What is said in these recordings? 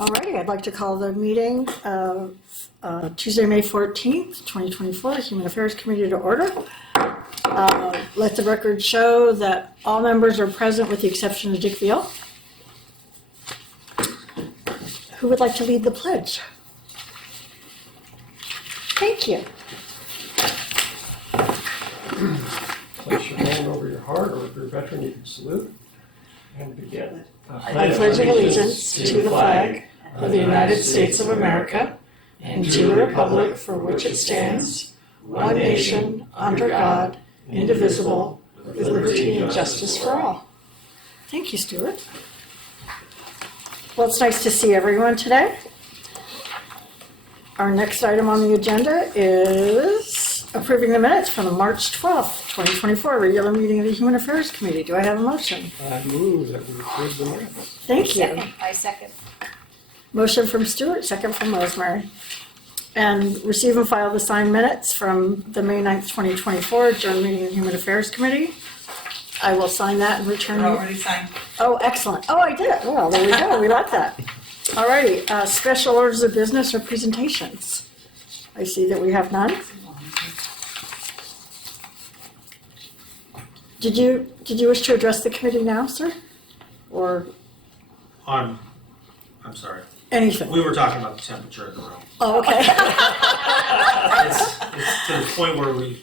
Alrighty, I'd like to call the meeting of Tuesday, May 14th, 2024, Human Affairs Committee to order. Let the record show that all members are present with the exception of Dick Veal. Who would like to lead the pledge? Thank you. Place your hand over your heart, or if you're a veteran, you can salute and begin. I pledge allegiance to the flag of the United States of America and to the republic for which it stands, one nation, under God, indivisible, with liberty and justice for all. Thank you, Stuart. Well, it's nice to see everyone today. Our next item on the agenda is approving the minutes from the March 12th, 2024 regular meeting of the Human Affairs Committee. Do I have a motion? I move that we approve the minutes. Thank you. I second. Motion from Stuart, second from Rosemary. And receive and file the signed minutes from the May 9th, 2024 adjourned meeting of the Human Affairs Committee. I will sign that and return They're you. already signed. Oh, excellent. Oh, I did. Well, there we go. We like that. All righty. Special orders of business or presentations? I see that we have none. Did you wish to address the committee now, sir? Or I'm sorry. anything? We were talking about the temperature in the room. Oh, okay. It's to the point where we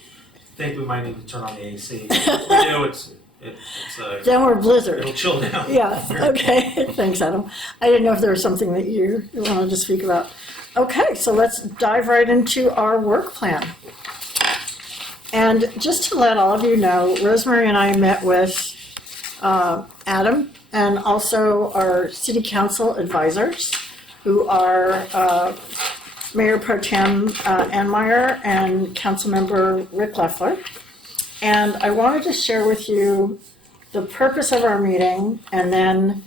think we might need to turn on the AC. If we do, Downward blizzard. it'll chill down. Yeah, okay. Thanks, Adam. I didn't know if there was something that you wanted to speak about. Okay, so let's dive right into our work plan. And just to let all of you know, Rosemary and I met with Adam and also our city council advisors, who are Mayor Pro Tem Anmeyer and Councilmember Rick Leffler. And I wanted to share with you the purpose of our meeting, and then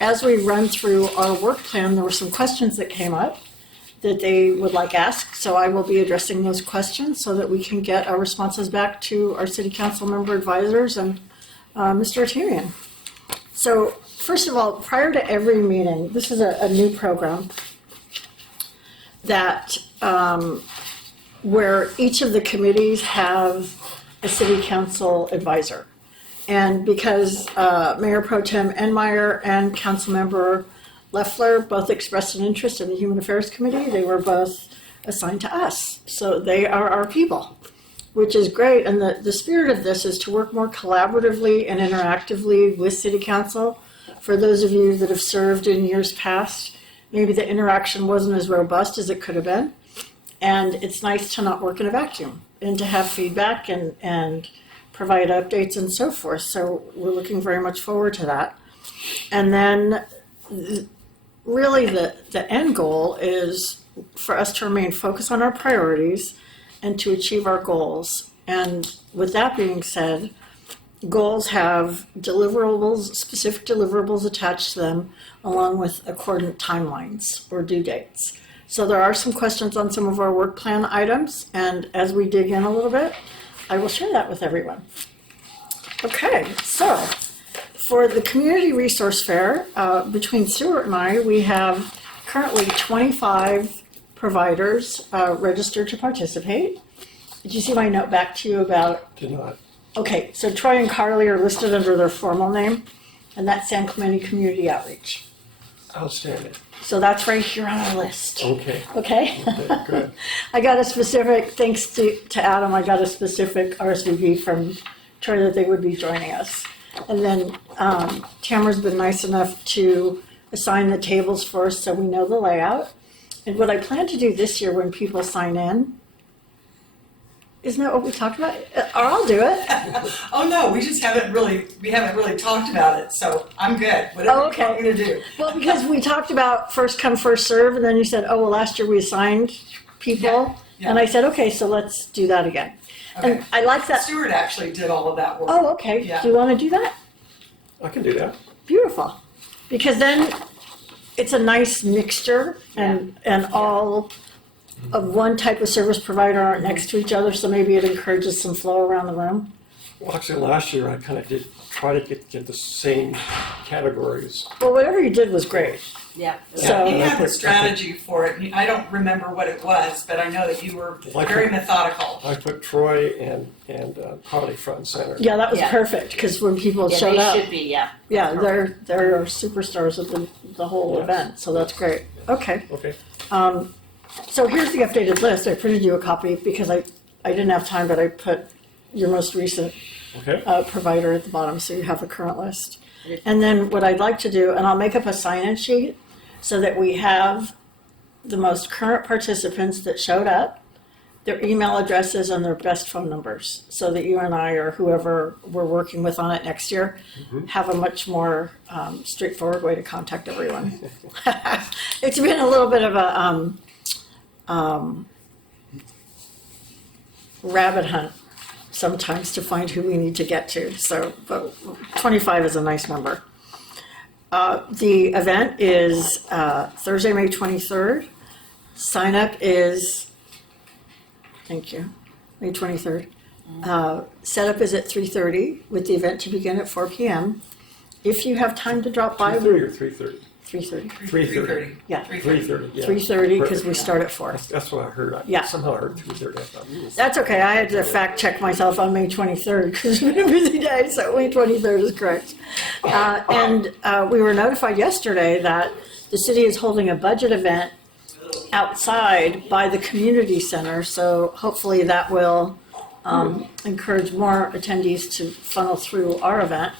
as we run through our work plan, there were some questions that came up that they would like asked, so I will be addressing those questions so that we can get our responses back to our city council member advisors and Mr. Artemian. So first of all, prior to every meeting, this is a new program that where each of the committees have a city council advisor. And because Mayor Pro Tem Enmeyer and Councilmember Leffler both expressed an interest in the Human Affairs Committee, they were both assigned to us. So they are our people, which is great. And the spirit of this is to work more collaboratively and interactively with City Council. For those of you that have served in years past, maybe the interaction wasn't as robust as it could have been. And it's nice to not work in a vacuum and to have feedback and provide updates and so forth. So we're looking very much forward to that. And then really the end goal is for us to remain focused on our priorities and to achieve our goals. And with that being said, goals have deliverables, specific deliverables attached to them, along with accordant timelines or due dates. So there are some questions on some of our work plan items, and as we dig in a little bit, I will share that with everyone. Okay, so for the Community Resource Fair, between Stuart and I, we have currently 25 providers registered to participate. Did you see my note back to you about? Did not. Okay, so Troy and Carly are listed under their formal name, and that's San Clemente Community Outreach. Outstanding. So that's right here on our list. Okay. Okay? Okay, good. I got a specific, thanks to Adam, I got a specific RSVP from Troy that they would be joining us. And then Tamara's been nice enough to assign the tables for us so we know the layout. And what I plan to do this year when people sign in, isn't that what we talked about? Or I'll do it. Oh no, we haven't really talked about it, so I'm good. Whatever Oh, okay. you want me to do. Well, because we talked about first come, first serve, and then you said, oh, well, last year we assigned people. Yeah. And I said, okay, so let's do that again. Okay. And I like that. Stuart actually did all of that work. Oh, okay. Yeah. Do you want to do that? I can do that. Beautiful. Because then it's a nice mixture and all of one type of service provider aren't next to each other, so maybe it encourages some flow around the room. Well, actually, last year I kind of did try to get the same categories. Well, whatever you did was great. Yeah. So- He had the strategy for it. I don't remember what it was, but I know that you were Like very it. methodical. I put Troy and Harley front and center. Yeah, that was Yeah. perfect, because when people Yeah, showed they up, should be, yeah. yeah, they're superstars of the whole Yes. event, so that's great. Okay. Okay, So here's the updated list. I printed you a copy because I didn't have time, but I put your most recent okay, provider at the bottom, so you have a current list. And then what I'd like to do, and I'll make up a sign-in sheet so that we have the most current participants that showed up, their email addresses and their best phone numbers, so that you and I or whoever we're working with on it next year have a much more straightforward way to contact everyone. It's been a little bit of a rabbit hunt sometimes to find who we need to get to. So, but 25 is a nice number. The event is Thursday, May 23rd. Sign up is, thank you, May 23rd. Setup is at 3:30 with the event to begin at 4 p.m. If you have time to drop by, 3:30 or 3:30? 3:30. 3:30. Yeah. 3:30, yeah. 3:30 because we Perfect. start at 4. That's what I heard. Yeah. Somehow I heard 3:30. I thought, That's okay. I had to fact check myself on May 23rd because it's been a busy day, so May 23rd is correct. And we were notified yesterday that the city is holding a budget event outside by the community center, so hopefully that will encourage more attendees to funnel through our event.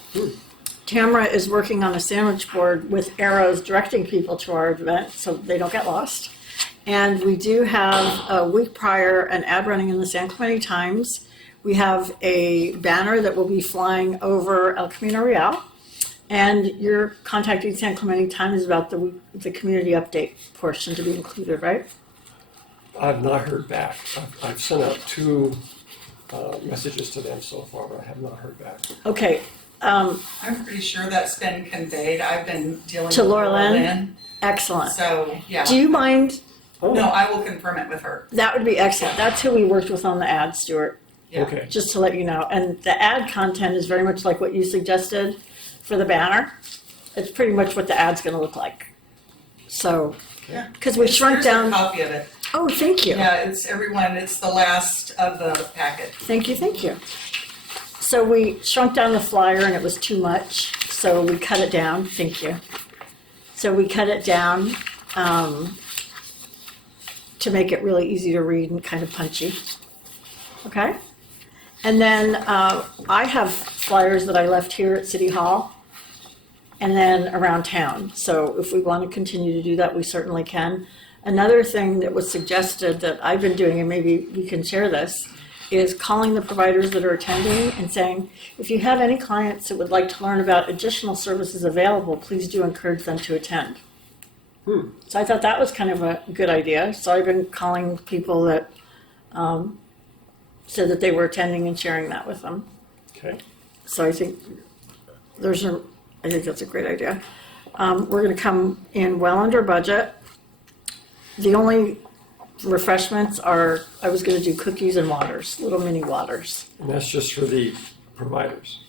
Tamara is working on a sandwich board with arrows directing people to our event so they don't get lost. And we do have a week prior an ad running in the San Clemente Times. We have a banner that will be flying over El Camino Real. And you're contacting San Clemente Times about the community update portion to be included, right? I've not heard back. I've sent out 2 messages to them so far, but I have not heard back. Okay, I'm pretty sure that's been conveyed. I've been dealing To with Laura Lynn? Lynn. excellent. So, yeah. Do you mind? Oh, No, I will confirm it with her. That would be excellent. That's who we worked with on the ad, Stuart, Yeah. okay. just to let you know. And the ad content is very much like what you suggested for the banner. It's pretty much what the ad's gonna look like. So, Yeah. because we shrunk Here's down. a copy of it. Oh, thank you. Yeah, it's the last of the packet. Thank you, thank you. So we shrunk down the flyer and it was too much, so we cut it down. Thank you. So we cut it down to make it really easy to read and kind of punchy. Okay? And then I have flyers that I left here at City Hall and then around town. So if we want to continue to do that, we certainly can. Another thing that was suggested that I've been doing, and maybe we can share this, is calling the providers that are attending and saying, if you have any clients that would like to learn about additional services available, please do encourage them to attend. So I thought that was kind of a good idea. So I've been calling people that said that they were attending and sharing that with them. Okay. So I think I think that's a great idea. We're going to come in well under budget. The only refreshments are, I was going to do cookies and waters, little mini waters. And that's just for the providers.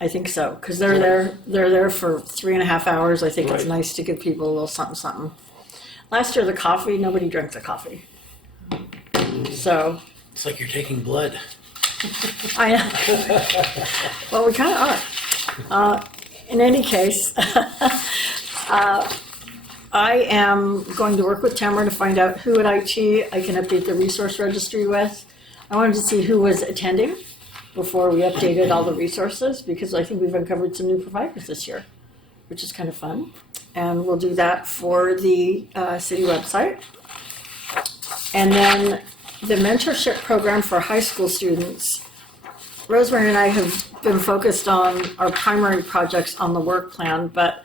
I think so, because they're there for 3.5 hours. I think it's Right. nice to give people a little something, something. Last year, the coffee, nobody drank the coffee. So, It's like you're taking blood. I know. Well, we kind of are. In any case, I am going to work with Tamara to find out who at IT I can update the resource registry with. I wanted to see who was attending before we updated all the resources, because I think we've uncovered some new providers this year, which is kind of fun. And we'll do that for the city website. And then the mentorship program for high school students. Rosemary and I have been focused on our primary projects on the work plan, but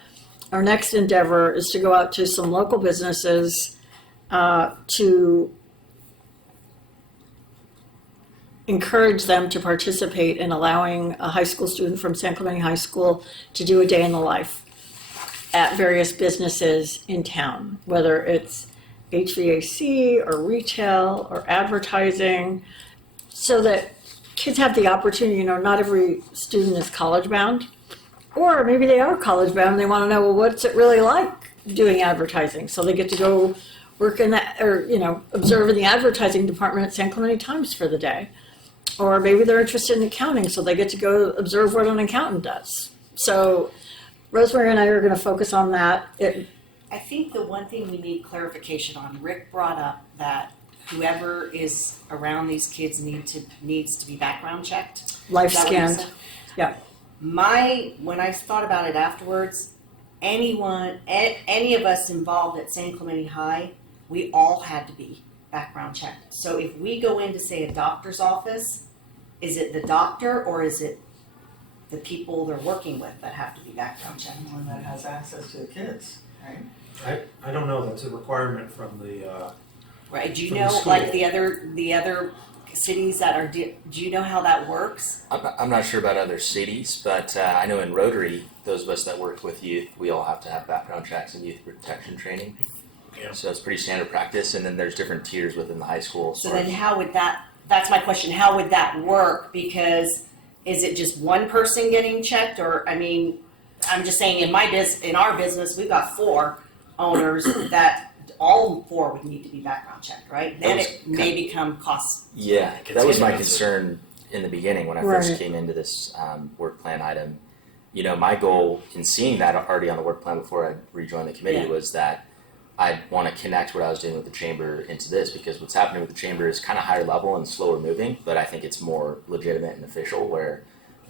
our next endeavor is to go out to some local businesses to encourage them to participate in allowing a high school student from San Clemente High School to do a day in the life at various businesses in town, whether it's HVAC or retail or advertising, so that kids have the opportunity. Not every student is college bound, Or maybe they are college bound and they want to know, well, what's it really like doing advertising? So they get to go work in that, or, observe in the advertising department at San Clemente Times for the day. Or maybe they're interested in accounting, so they get to go observe what an accountant does. So Rosemary and I are going to focus on that. I think the one thing we need clarification on, Rick brought up that whoever is around these kids needs to be background checked. Life Is that what you scanned. said? Yeah. When I thought about it afterwards, any of us involved at San Clemente High, we all had to be background checked. So if we go into, say, a doctor's office, is it the doctor or is it the people they're working with that have to be background checked? One that has access to the kids, right? I don't know, that's a requirement from the, Right? Do you From the know, school. like the other cities that are, do you know how that works? I'm not sure about other cities, but I know in Rotary, those of us that work with youth, we all have to have background checks and youth protection training. Yeah. So it's pretty standard practice, and then there's different tiers within the high school. So then how would that's my question, how would that work? Because is it just one person getting checked, or, I mean, I'm just saying in our business, we've got 4 owners that all 4 would need to be background checked, right? Then That was it may become cost. Yeah, It gets that was my expensive. concern in the beginning when I first Right. came into this work plan item. My goal in seeing that already on the work plan before I rejoined the committee Yeah. was that I want to connect what I was doing with the chamber into this, because what's happening with the chamber is kind of higher level and slower moving, but I think it's more legitimate and official, where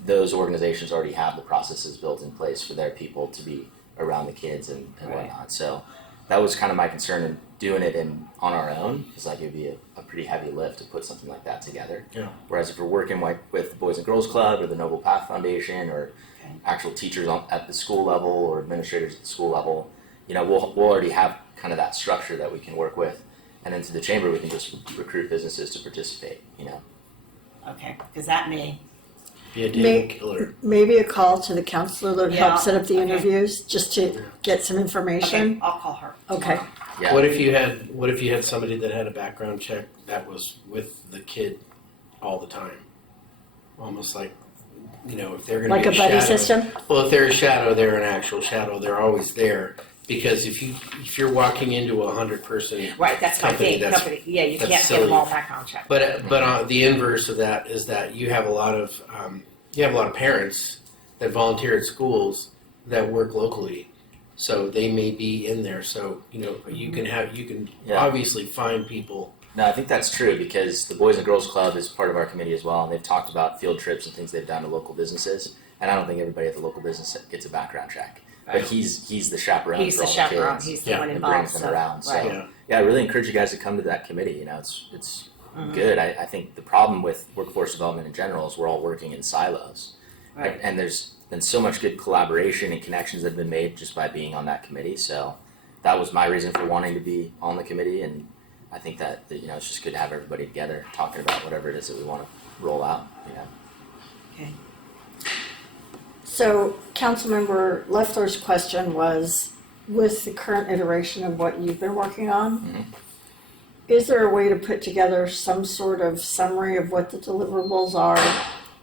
those organizations already have the processes built in place for their people to be around the kids and Right. whatnot. So that was kind of my concern in doing it on our own. It's like it'd be a pretty heavy lift to put something like that together. Yeah. Whereas if we're working with the Boys and Girls Club or the Noble Path Foundation or Okay. actual teachers at the school level or administrators at the school level, we'll already have kind of that structure that we can work with. And then to the chamber, we can just recruit businesses to participate, Okay, because that may, Be a May- damn killer. Maybe a call to the counselor that Yeah, help set up the okay. interviews, just to get some okay, information. I'll call her. Okay. tomorrow. Yeah. What if you had somebody that had a background check that was with the kid all the time? Almost like, if they're gonna Like be a buddy shadow. system? Well, if they're a shadow, they're an actual shadow. They're always there. Because if you're walking into a 100-person Right, that's my company, thing, that's yeah, you that's can't get silly. them all background checked. But the inverse of that is that you have a lot of parents that volunteer at schools that work locally, so they may be in there. So you can Yeah. obviously find people. No, I think that's true, because the Boys and Girls Club is part of our committee as well, and they've talked about field trips and things they've done to local businesses. And I don't think everybody at the local business gets a background check. But Right. he's the chaperone He's for the all chaperone, the kids. he's the Yeah. one And involved, brings them so, around, so- right. Yeah. Yeah, I really encourage you guys to come to that committee. It's Mhm. good. I think the problem with workforce development in general is we're all working in silos. Right. And there's been so much good collaboration and connections that have been made just by being on that committee. So that was my reason for wanting to be on the committee, and I think that it's just good to have everybody together talking about whatever it is that we want to roll out. Okay. So Councilmember Leffler's question was, with the current iteration of what you've been working on, Mhm. is there a way to put together some sort of summary of what the deliverables are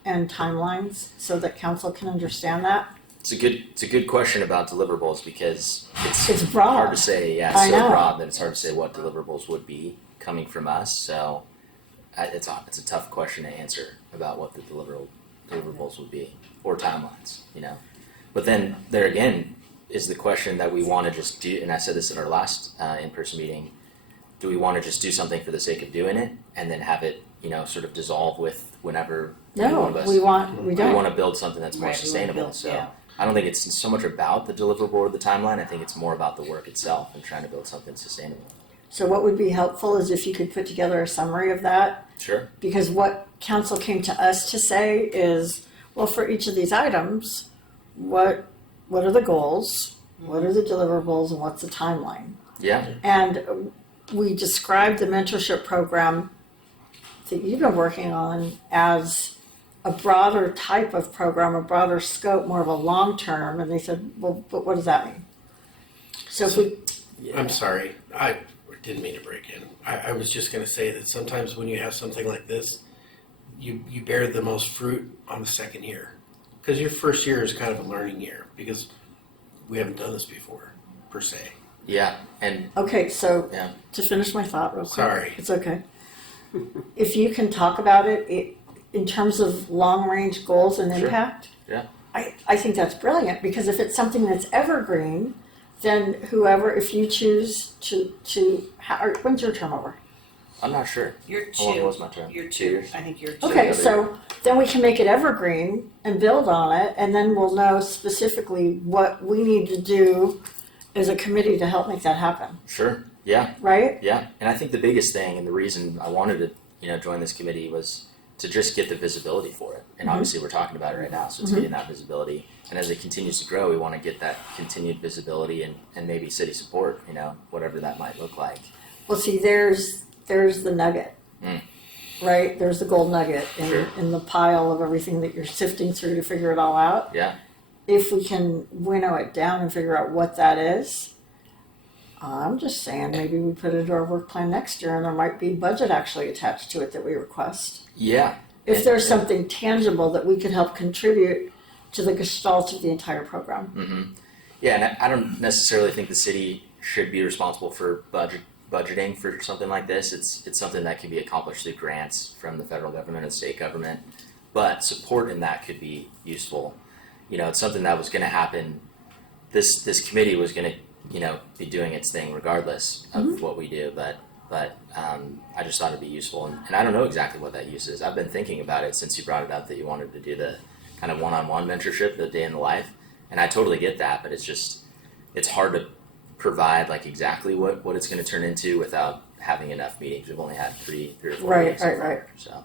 and timelines so that council can understand that? It's a good question about deliverables, because It's broad. hard to say. Yeah, I it's so know. broad that it's hard to say what deliverables would be coming from us. So it's a tough question to answer about what the deliverables would be, or timelines. But then there again is the question that we want to just do. And I said this in our last in-person meeting. Do we want to just do something for the sake of doing it and then have it sort of dissolve with whenever any No, one of us? we We don't. want to build something that's more Right, we wanna sustainable. build- So. yeah. I don't think it's so much about the deliverable or the timeline. I think it's more about the work itself and trying to build something sustainable. So what would be helpful is if you could put together a summary of that, Sure. because what council came to us to say is, well, for each of these items, what are the goals, what are the deliverables, and what's the timeline? Yeah. And we described the mentorship program that you've been working on as a broader type of program, a broader scope, more of a long term. And they said, well, but what does that mean? So if we, I'm sorry, I didn't mean to break in. I was just going to say that sometimes when you have something like this, you bear the most fruit on the second year. Because your first year is kind of a learning year because we haven't done this before, per se. Yeah, and Okay, so Yeah. to finish my thought real quick. Sorry. It's okay. If you can talk about it in terms of long-range goals and Sure. impact. Yeah. I think that's brilliant because if it's something that's evergreen, then whoever, if you choose when's your term over? I'm not sure. You're How long two. was my term? You're 2 two. years. I think you're two. Okay, another so then we can make it evergreen and build on it, and then we'll know specifically what we need to do as a committee to help make that happen, Sure. Yeah. right? Yeah. And I think the biggest thing and the reason I wanted to, join this committee was to just get the visibility for it. And obviously we're talking about it right now, so it's getting that visibility. And as it continues to grow, we want to get that continued visibility and maybe city support, whatever that might look like. Well, see, there's the nugget, right? There's the gold nugget Sure. in the pile of everything that you're sifting through to figure it all out. Yeah. If we can winnow it down and figure out what that is, I'm just saying maybe we put it into our work plan next year and there might be budget actually attached to it that we request. Yeah. If there's something tangible that we could help contribute to the gestalt of the entire program. Mm-hmm. Yeah, and I don't necessarily think the city should be responsible for budgeting for something like this. It's something that can be accomplished through grants from the federal government and state government, but support in that could be useful. It's something that was going to happen. This committee was going to be doing its thing regardless of what we do, but I just thought it'd be useful, and I don't know exactly what that use is. I've been thinking about it since you brought it up that you wanted to do the kind of one-on-one mentorship, the day in the life, and I totally get that, but it's hard to provide like exactly what it's going to turn into without having enough meetings. We've only had three or four Right, meetings so right, far, right. So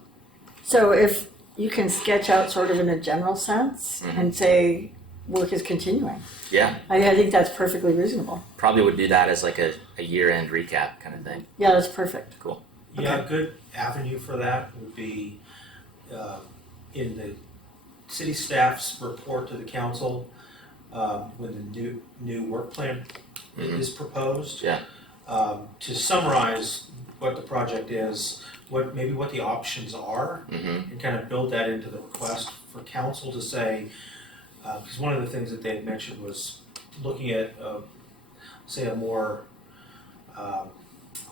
So if you can sketch out sort of in a general sense and say work is continuing, yeah, I think that's perfectly reasonable. probably would do that as like a year-end recap kind of thing. Yeah, that's perfect. Cool. Yeah, a good avenue for that would be in the city staff's report to the council when the new work plan is proposed. Yeah. To summarize what the project is, what the options are, Mm-hmm. and kind of build that into the request for council to say, because one of the things that they had mentioned was looking at, say, a more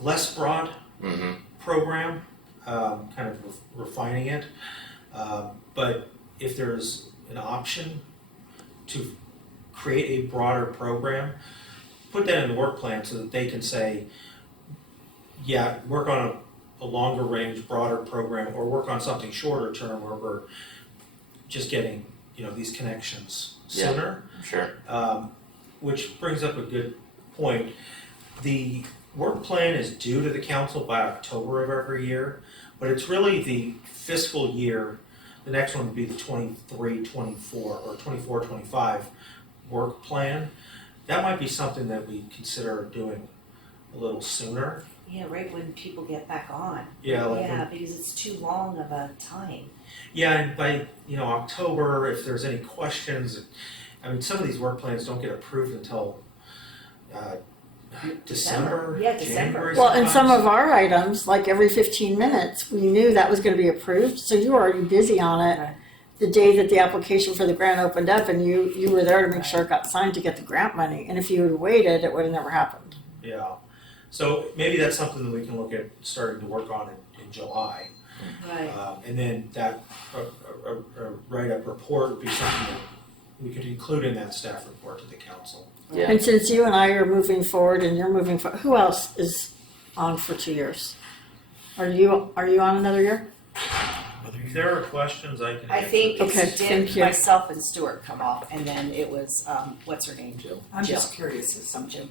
less broad Mm-hmm. program, kind of refining it. But if there's an option to create a broader program, put that in the work plan so that they can say, yeah, work on a longer range, broader program, or work on something shorter term where we're just getting, these connections Yeah. sooner. Sure. Which brings up a good point. The work plan is due to the council by October of every year, but it's really the fiscal year. The next one would be the 23-24 or 24-25 work plan. That might be something that we consider doing a little sooner. Yeah, right when people get back on. Yeah, like Yeah, because it's too long of a time. Yeah, and by October, if there's any questions, some of these work plans don't get approved until December, Yeah, December. January. Well, and some sometimes. of our items, like every 15 minutes, we knew that was going to be approved, so you were already busy on it Right. the day that the application for the grant opened up, and you were there to make sure it got signed to get the grant money. And if you had waited, it would have never happened. Yeah, so maybe that's something that we can look at starting to work on in July. Right. And then that write-up report would be something that we could include in that staff report to the council. Yeah. And since you and I are moving forward, and you're moving forward, who else is on for 2 years? Are you on another year? If there are questions, I can I answer. think Okay, it's thank Dick, you. myself, and Stuart come off, and then it was what's her name? Jill. I'm Jill. just curious as some Jim.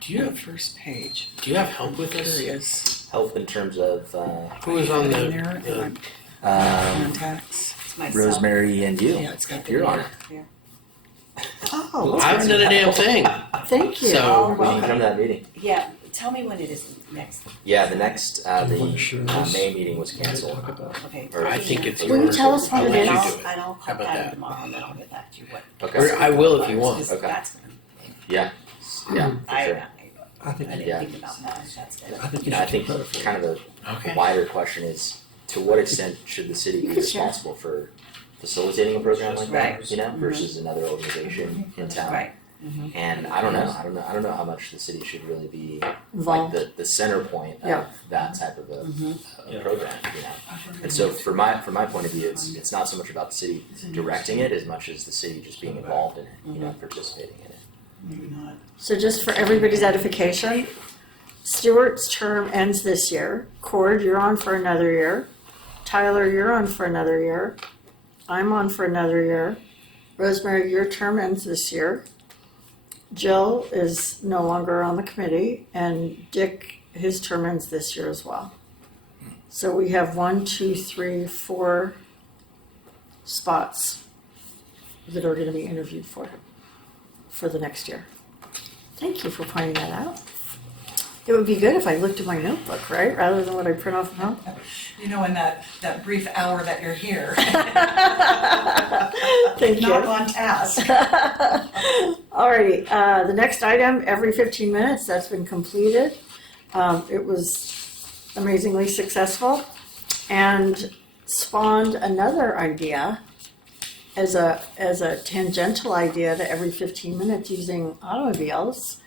Do you have first page. help with this? Curious. Help in terms of Who is on In there, the contacts. It's myself. Rosemary and you. Yeah, it's got You're on it. Oh, I haven't done a damn thing. thank you. So- Oh, You can well, come to that meeting. yeah, tell me when it is next. Yeah, the next Sure. May meeting was canceled. Okay. Or- I think it's Will you yours. tell us I'll when let it you is? do it. And I'll How about contact that? tomorrow, and then I'll get back to you what. Okay. Or I will if you want. Because Okay. that's, Yeah, for sure. I think, I didn't Yeah. think about that, that's good. I think you I should think take credit for it. kind of a Okay. wider question is, to what extent should the city be You could share. responsible for facilitating a program like that, Right. you know, versus another organization in town. Right. And I don't know how much the city should really be like Involved. the center point of Yeah. that type of a Yeah. program, you know. And so from my point of view, it's not so much about the city directing it as much as the city just being involved in it, you know, participating in it. Maybe not. So just for everybody's edification, Stuart's term ends this year. Cord, you're on for another year. Tyler, you're on for another year. I'm on for another year. Rosemary, your term ends this year. Jill is no longer on the committee, and Dick, his term ends this year as well. So we have 1, 2, 3, 4 spots that are going to be interviewed for the next year. Thank you for pointing that out. It would be good if I looked at my notebook, right, rather than what I print off now. You know, in that brief hour that you're here, Thank you. not on task. Alrighty, the next item, every 15 minutes, that's been completed. It was amazingly successful and spawned another idea as a tangential idea to every 15 minutes using automobiles.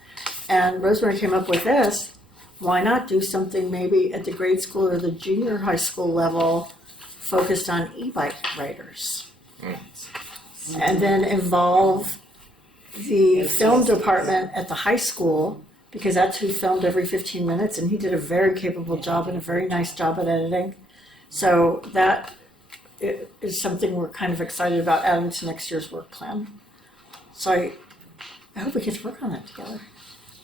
And Rosemary came up with this. Why not do something maybe at the grade school or the junior high school level focused on e-bike riders? And then involve the film department at the high school, because that's who filmed every 15 minutes, and he did a very capable job and a very nice job at editing. So that is something we're kind of excited about adding to next year's work plan. So I hope we get to work on that together.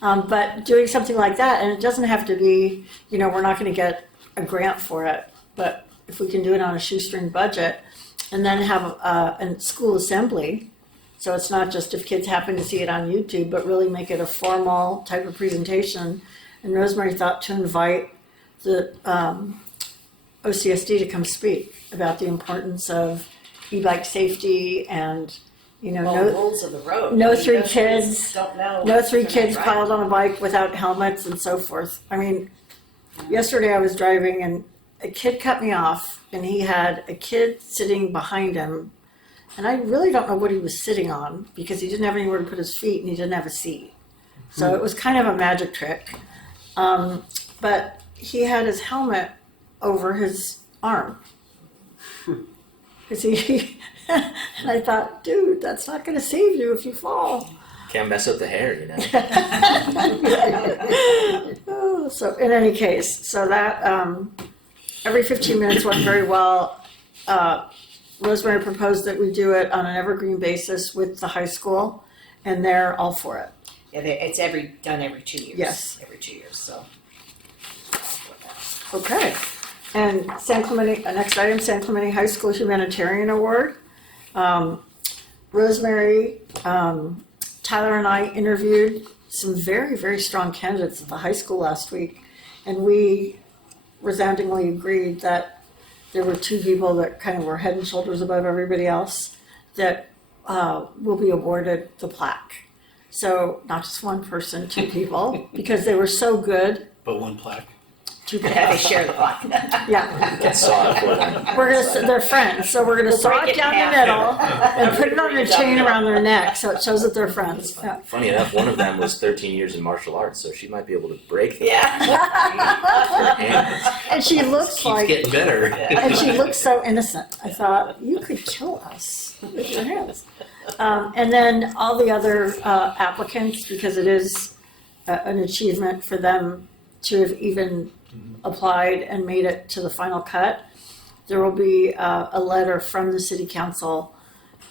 But doing something like that, and it doesn't have to be, you know, we're not going to get a grant for it, but if we can do it on a shoestring budget, and then have a school assembly, so it's not just if kids happen to see it on YouTube, but really make it a formal type of presentation. And Rosemary thought to invite the OCSD to come speak about the importance of e-bike safety and, you know, Well, rules of the road. no I mean, three those kids- don't know no 3 if they're kids not piled on a bike without helmets and so forth. I mean, yesterday I was driving and a kid cut me off, and he had a kid sitting behind him, and I really don't know what he was sitting on because he didn't have anywhere to put his feet and he didn't have a seat. So it was kind of a magic trick. But he had his helmet over his arm. Because he, and I thought, dude, that's not going to save you if you fall. Can't mess up the hair, you know. Oh, so in any case, so that every 15 minutes went very well. Rosemary proposed that we do it on an evergreen basis with the high school, and they're all for it. Yeah, it's done every 2 years. Yes. Every 2 years, so. Okay. And San Clemente, next item, San Clemente High School Humanitarian Award. Rosemary, Tyler and I interviewed some very, very strong candidates at the high school last week, and we resoundingly agreed that there were 2 people that kind of were head and shoulders above everybody else that will be awarded the plaque. So not just one person, 2 people, because they were so good. But one plaque. 2 Yeah, they plaques. share the block. Yeah. Get saw it for them. They're friends, so we're gonna We'll saw break it it down in the half. middle and put it on a chain around their neck, so it shows that they're friends. Yeah. Funny enough, one of them was 13 years in martial arts, so she might be able to break the Yeah. hands. And she looks Keeps like, getting better. and she looks so innocent. I thought, you could kill us with your hands. And then all the other applicants, because it is an achievement for them to have even applied and made it to the final cut. There will be a letter from the city council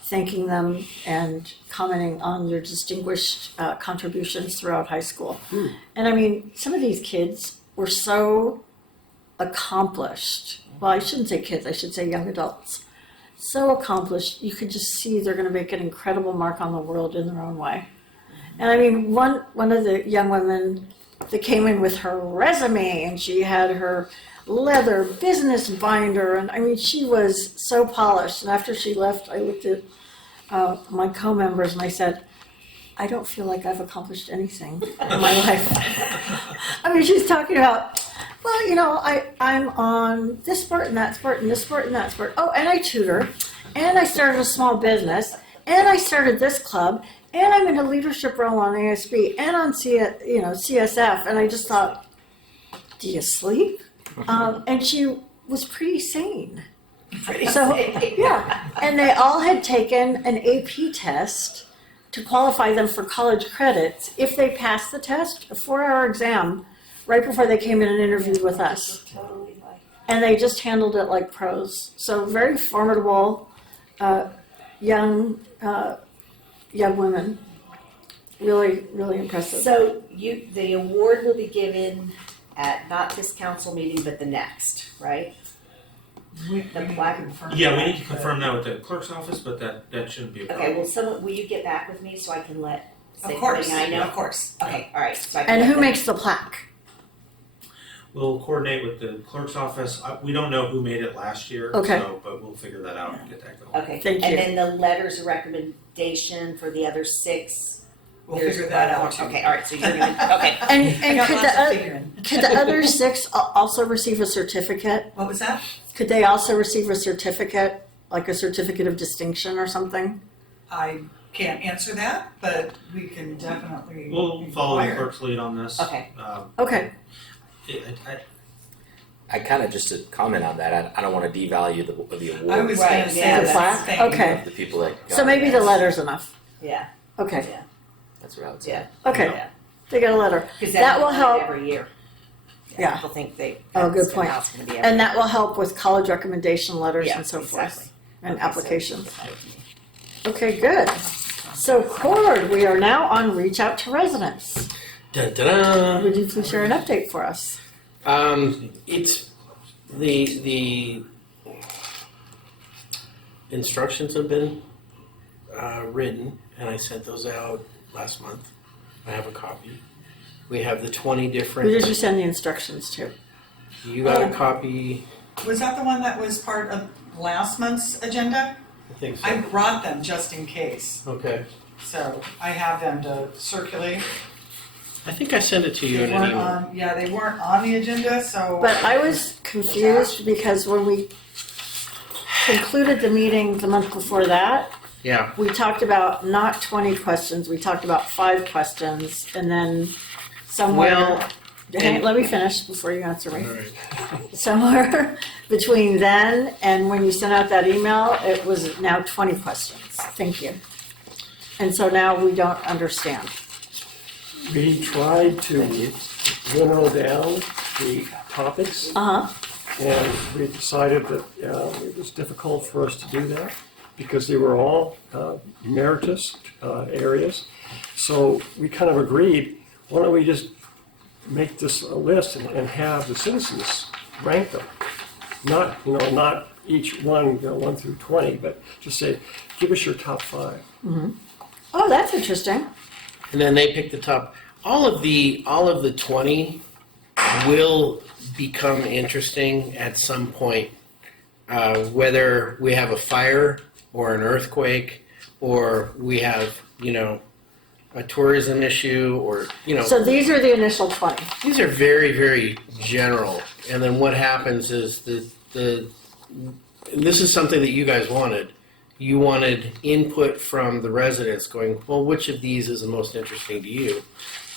thanking them and commenting on their distinguished contributions throughout high school. And I mean, some of these kids were so accomplished. Well, I shouldn't say kids, I should say young adults. So accomplished, you could just see they're going to make an incredible mark on the world in their own way. And I mean, one of the young women that came in with her resume, and she had her leather business binder, and I mean, she was so polished. And after she left, I looked at my co-members and I said, I don't feel like I've accomplished anything in my life. I mean, she's talking about, well, you know, I'm on this sport and that sport and this sport and that sport. Oh, and I tutor. and I started a small business, and I started this club, and I'm in a leadership role on ASB and on CSF. And I just thought, do you sleep? And she was pretty sane. So, yeah. And they all had taken an AP test to qualify them for college credits if they passed the test, a 4-hour exam, right before they came in and interviewed with us. Totally like. And they just handled it like pros. So very formidable, young women. Really, really impressive. So the award will be given at not this council meeting, but the next, right? We The need to black- confirm Yeah, we that, need to but- confirm that with the clerk's office, but that shouldn't be a problem. Okay, well, will you get back with me so I can let Of say course, I know? of course. Okay, all right. So I can And let who them- makes the plaque? We'll coordinate with the clerk's office. We don't know who made it last year, Okay. but we'll figure that out and get that going. Okay, Thank you. and then the letters of recommendation for the other 6. We'll there's figure that one out too. more. Okay, all right. So you're gonna okay. And I got could lots the of oth- figuring. could the other 6 also receive a certificate? What was that? Could they also receive a certificate, like a certificate of distinction or something? I can't answer that, but we can definitely. We'll follow the inquire. clerk's lead on this. Okay. Okay. I kind of just to comment on that. I don't want to devalue the award I was Right, gonna say yeah, the that plaque? same. Okay. of the people that. Got So maybe it. the letter's enough. Yeah. Okay. Yeah. That's what I would say. Yeah. Okay. Yeah. They get a letter. Because That will help. every year. Yeah. People think they. Oh, good that's point. how it's gonna be every And that will help with college recommendation letters Yeah, and so exactly. forth. And Okay, so applications. get back with me. Okay, good. So Cord, we are now on Reach Out to Residents. Dun, dun, dun. Would you please share an update for us? It's the instructions have been written, and I sent those out last month. I have a copy. We have the 20 Who did different. you send the instructions to? You got a copy. Was that the one that was part of last month's agenda? I think so. I brought them just in case, Okay. so I have them to circulate. I think I sent it to you They in an weren't email. on, yeah, they weren't on the agenda, so. But I was confused because when we concluded the meeting the month before that, Yeah. we talked about not 20 questions, we talked about 5 questions, and then somewhere, Well, let me finish before you answer me. All right. Somewhere between then and when you sent out that email, it was now 20 questions. Thank you. And so now we don't understand. We tried to winnow down the topics, Uh-huh. and we decided that it was difficult for us to do that because they were all meritorious areas. So we kind of agreed, why don't we just make this a list and have the citizens rank them? Not each one, 1 through 20, but just say, give us your top 5. Oh, that's interesting. And then they pick the top. All of the 20 will become interesting at some point, whether we have a fire or an earthquake, or we have a tourism issue, or So these are the initial 20. these are very, very general. And then what happens is and this is something that you guys wanted. You wanted input from the residents going, well, which of these is the most interesting to you?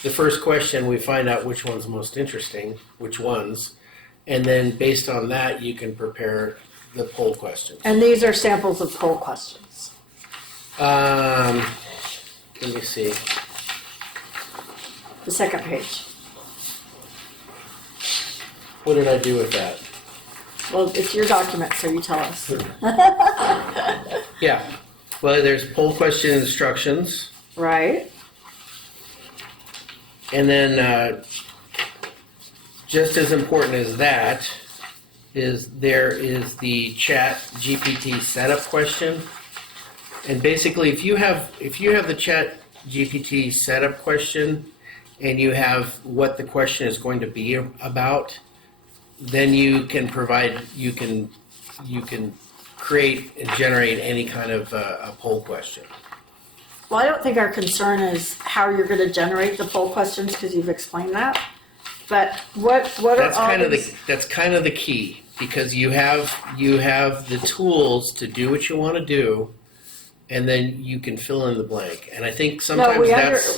The first question, we find out which one's most interesting, which ones, and then based on that, you can prepare the poll questions. And these are samples of poll questions. Let me see. The second page. What did I do with that? Well, it's your document, so you tell us. Yeah. Well, there's poll question instructions. Right? And then, just as important as that, there is the Chat GPT setup question. And basically, if you have the Chat GPT setup question, and you have what the question is going to be about, then you can create and generate any kind of a poll question. Well, I don't think our concern is how you're going to generate the poll questions because you've explained that. But what are That's all kind of these? that's kind of the key. because you have the tools to do what you want to do, and then you can fill in the blank. And I think sometimes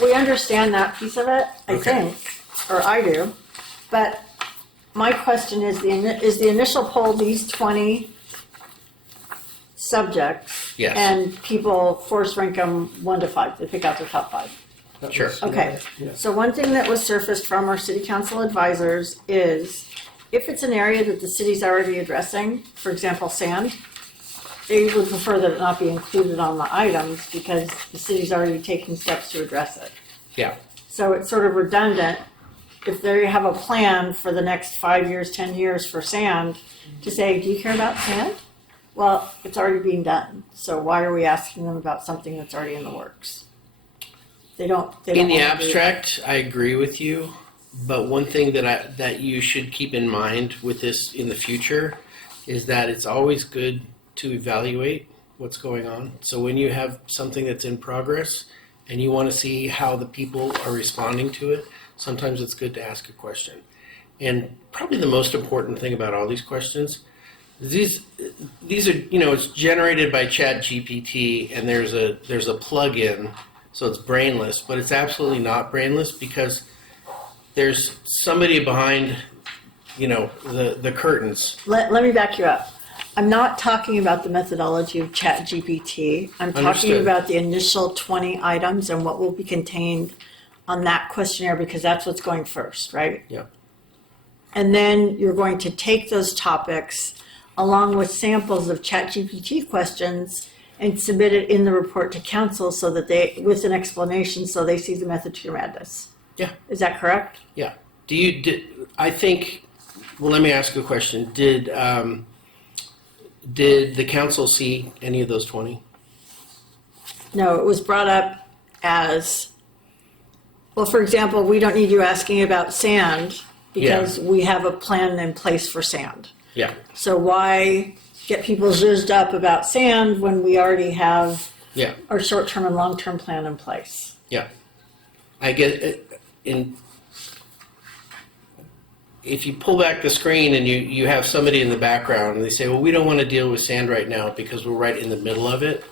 we understand that piece of it, I Okay. think, or I do. But my question is, is the initial poll these 20 subjects? Yes. And people force rank them 1 to 5, they pick out their top 5. That Sure. was- Okay. Yeah. So one thing that was surfaced from our city council advisors is if it's an area that the city's already addressing, for example, sand, they would prefer that it not be included on the items because the city's already taking steps to address it. Yeah. So it's sort of redundant if they have a plan for the next 5 years, 10 years for sand to say, do you care about sand? Well, it's already being done. So why are we asking them about something that's already in the works? They don't In the wanna do that. abstract, I agree with you, but one thing that you should keep in mind with this in the future is that it's always good to evaluate what's going on. So when you have something that's in progress and you want to see how the people are responding to it, sometimes it's good to ask a question. And probably the most important thing about all these questions is these are, it's generated by ChatGPT, and there's a plug-in, so it's brainless, but it's absolutely not brainless because there's somebody behind, the curtains. Let me back you up. I'm not talking about the methodology of ChatGPT. I'm talking Understood. about the initial 20 items and what will be contained on that questionnaire because that's what's going first, right? Yeah. And then you're going to take those topics along with samples of ChatGPT questions and submit it in the report to council so that with an explanation so they see the method to your madness. Yeah. Is that correct? Yeah. Let me ask you a question. Did the council see any of those 20? No, it was brought up as, well, for example, we don't need you asking about sand because we have a plan in place for sand. Yeah. So why get people zhuzhed up about sand when we already have Yeah. our short-term and long-term plan in place? Yeah. I get it. If you pull back the screen and you have somebody in the background and they say, well, we don't want to deal with sand right now because we're right in the middle of it,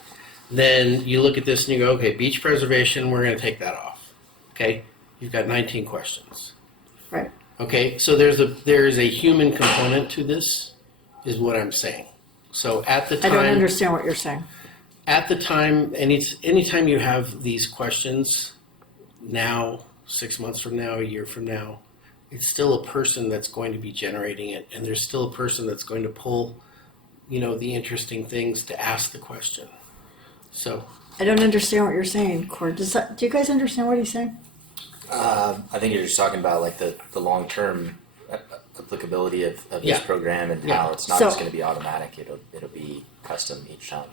then you look at this and you go, okay, beach preservation, we're going to take that off. Okay? You've got 19 questions. Right. Okay, so there's a human component to this, is what I'm saying. So at the I don't time, understand what you're saying. at the time, anytime you have these questions, now, 6 months from now, a year from now, it's still a person that's going to be generating it, and there's still a person that's going to pull, the interesting things to ask the question. So I don't understand what you're saying, Cord. Do you guys understand what he's saying? I think you're just talking about like the long-term applicability of Yeah. this program and Yeah. how it's not So- just going to be automatic. It'll be custom each time.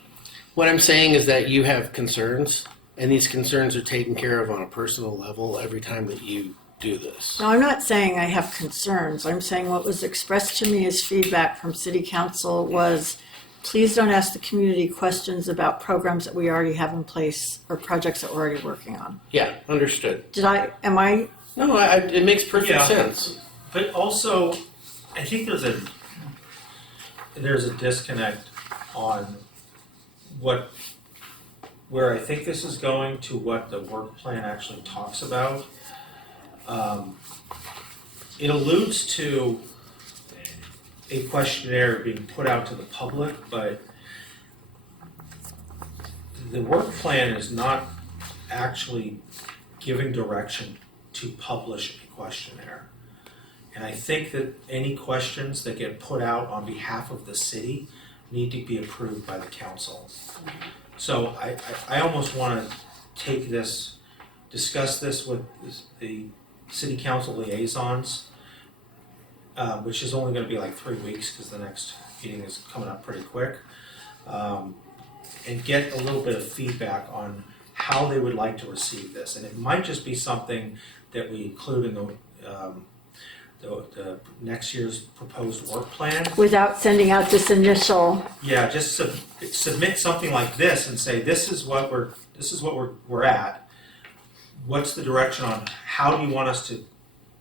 what I'm saying is that you have concerns, and these concerns are taken care of on a personal level every time that you do this. No, I'm not saying I have concerns. I'm saying what was expressed to me as feedback from City Council was, please don't ask the community questions about programs that we already have in place or projects that we're already working on. Yeah, understood. Am I, No, it makes perfect Yeah. sense. But also, I think there's a disconnect on where I think this is going to what the work plan actually talks about. It alludes to a questionnaire being put out to the public, but the work plan is not actually giving direction to publish a questionnaire. And I think that any questions that get put out on behalf of the city need to be approved by the council. So I almost want to take this, discuss this with the city council liaisons, which is only going to be like 3 weeks because the next meeting is coming up pretty quick, and get a little bit of feedback on how they would like to receive this. And it might just be something that we include in the next year's proposed work plan. without sending out this initial, Yeah, just submit something like this and say, this is what we're at. What's the direction on how do you want us to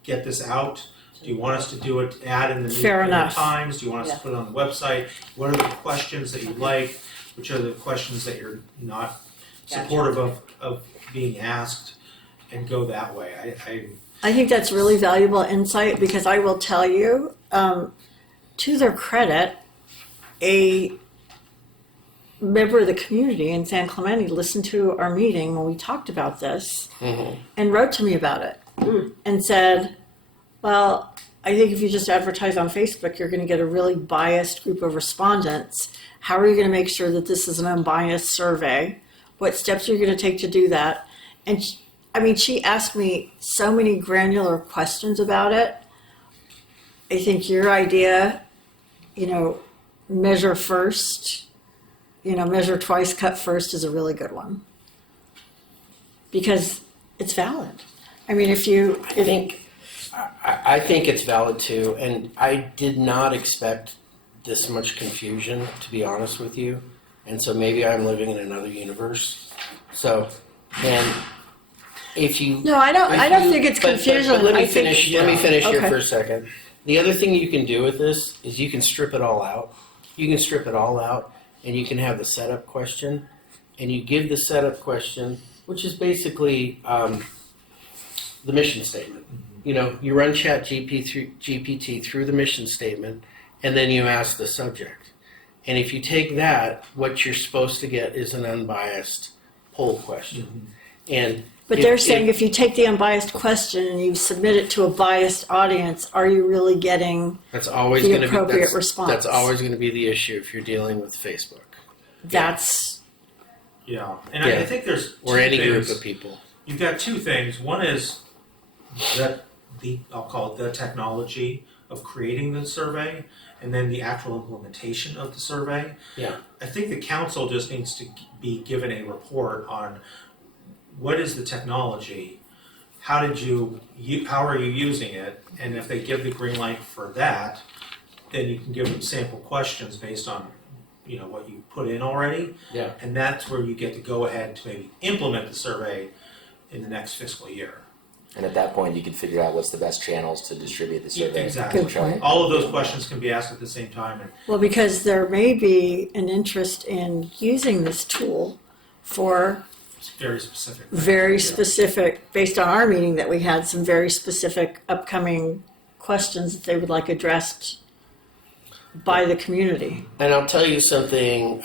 get this out Do you want us to do it, add in the New Fair York enough. Times? Do you want us Yeah. to put it on the website? What are the questions that you like? Which are the questions that you're not Gotcha. supportive of being asked? And go that way. I think that's really valuable insight because I will tell you, to their credit, a member of the community in San Clemente listened to our meeting when we talked about this and wrote to me about it and said, well, I think if you just advertise on Facebook, you're going to get a really biased group of respondents. How are you going to make sure that this is an unbiased survey? What steps are you going to take to do that? And she asked me so many granular questions about it. I think your idea, measure first, measure twice, cut first is a really good one. Because it's valid. I think it's valid too, and I did not expect this much confusion, to be honest with you. And so maybe I'm living in another universe. So, and if you No, I don't think it's but confusion. let me I think- finish. Let me finish here Okay. for a second. The other thing you can do with this is you can strip it all out. You can strip it all out, and you can have the setup question, and you give the setup question, which is basically the mission statement. You run GPT through the mission statement, and then you ask the subject. And if you take that, what you're supposed to get is an unbiased poll question. And But they're saying if you take the unbiased question and you submit it to a biased audience, are you really getting that's always the going to be appropriate response? That's always going to be the issue if you're dealing with Facebook That's Yeah, and Yeah. I think there's or two any things. group of people. You've got two things. One is that I'll call it the technology of creating the survey, and then the actual implementation of the survey. Yeah. I think the council just needs to be given a report on what is the technology, how are you using it, and if they give the green light for that, then you can give them sample questions based on what you put in already. Yeah. And that's where you get to go ahead to maybe implement the survey in the next fiscal year. And at that point, you can figure out what's the best channels to distribute the survey. Exactly. Good point. All of those questions can be asked at the same time. And well, because there may be an interest in using this tool for it's very specific. very specific, based on our meeting that we had, some very specific upcoming questions that they would like addressed by the community. And I'll tell you something,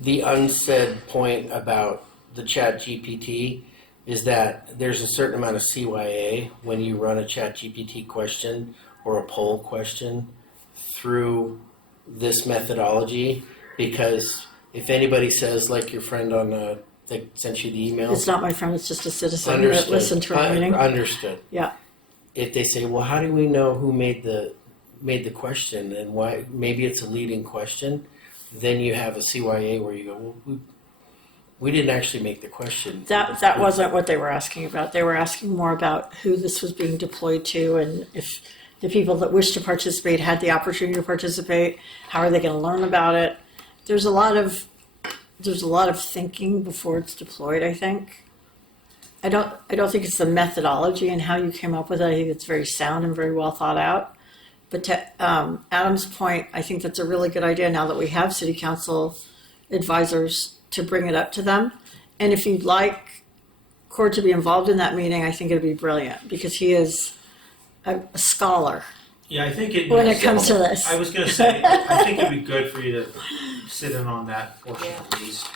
the unsaid point about the Chat GPT is that there's a certain amount of CYA when you run a Chat GPT question or a poll question through this methodology, because if anybody says, like your friend on that sent you the email, It's not my friend, it's just a citizen that listened to our meeting. Understood. Yeah. If they say, well, how do we know who made the question and why? Maybe it's a leading question. Then you have a CYA where you go, well, we didn't actually make the question. That wasn't what they were asking about. They were asking more about who this was being deployed to and if the people that wish to participate had the opportunity to participate, how are they going to learn about it? There's a lot of thinking before it's deployed, I think. I don't think it's the methodology and how you came up with it. I think it's very sound and very well thought out. But to Adam's point, I think that's a really good idea now that we have city council advisors to bring it up to them. And if you'd like Cord to be involved in that meeting, I think it'd be brilliant because he is a scholar Yeah, I think it. when it comes to this. I was going to say, I think it'd be good for you to sit in on that portion at least,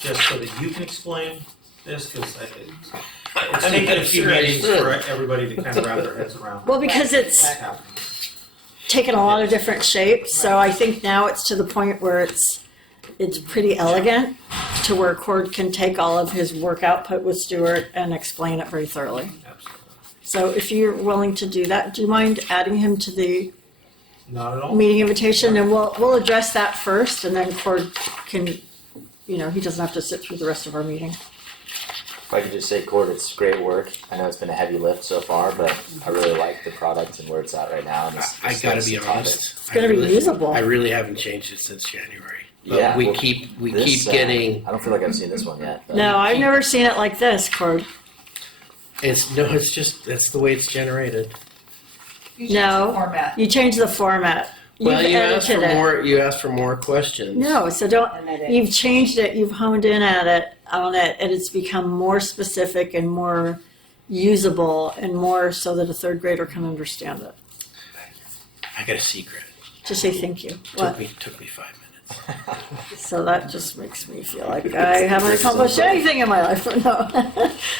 just so that you can explain this, because it's taken a few sure I meetings should. for everybody to kind of wrap their heads around. Well, because it's what's happening. taken a lot of different shapes, so I think now it's to the point where it's pretty elegant to where Cord can take all of his work output with Stuart and explain it very thoroughly. Absolutely. So if you're willing to do that, do you mind adding him to the Not at all. meeting invitation? And we'll address that first, and then Cord can, he doesn't have to sit through the rest of our meeting. If I could just say, Cord, it's great work. I know it's been a heavy lift so far, but I really like the product and where it's at right now. And I gotta be honest. It's gonna be usable. I really haven't changed it since January. But Yeah, we well, keep This, getting. I don't feel like I've seen this one yet. But No, I've never seen it like this, Cord. It's just, that's the way it's generated. You changed No. the format. You changed the format. Well, You've you asked edited for it. more, you asked for more questions. No, so don't, And that it- you've changed it, you've honed in on it, and it's become more specific and more usable and more so that a third grader can understand it. I got a secret. Just say thank you. What? Took me 5 minutes. So that just makes me feel like I haven't accomplished anything in my life. No,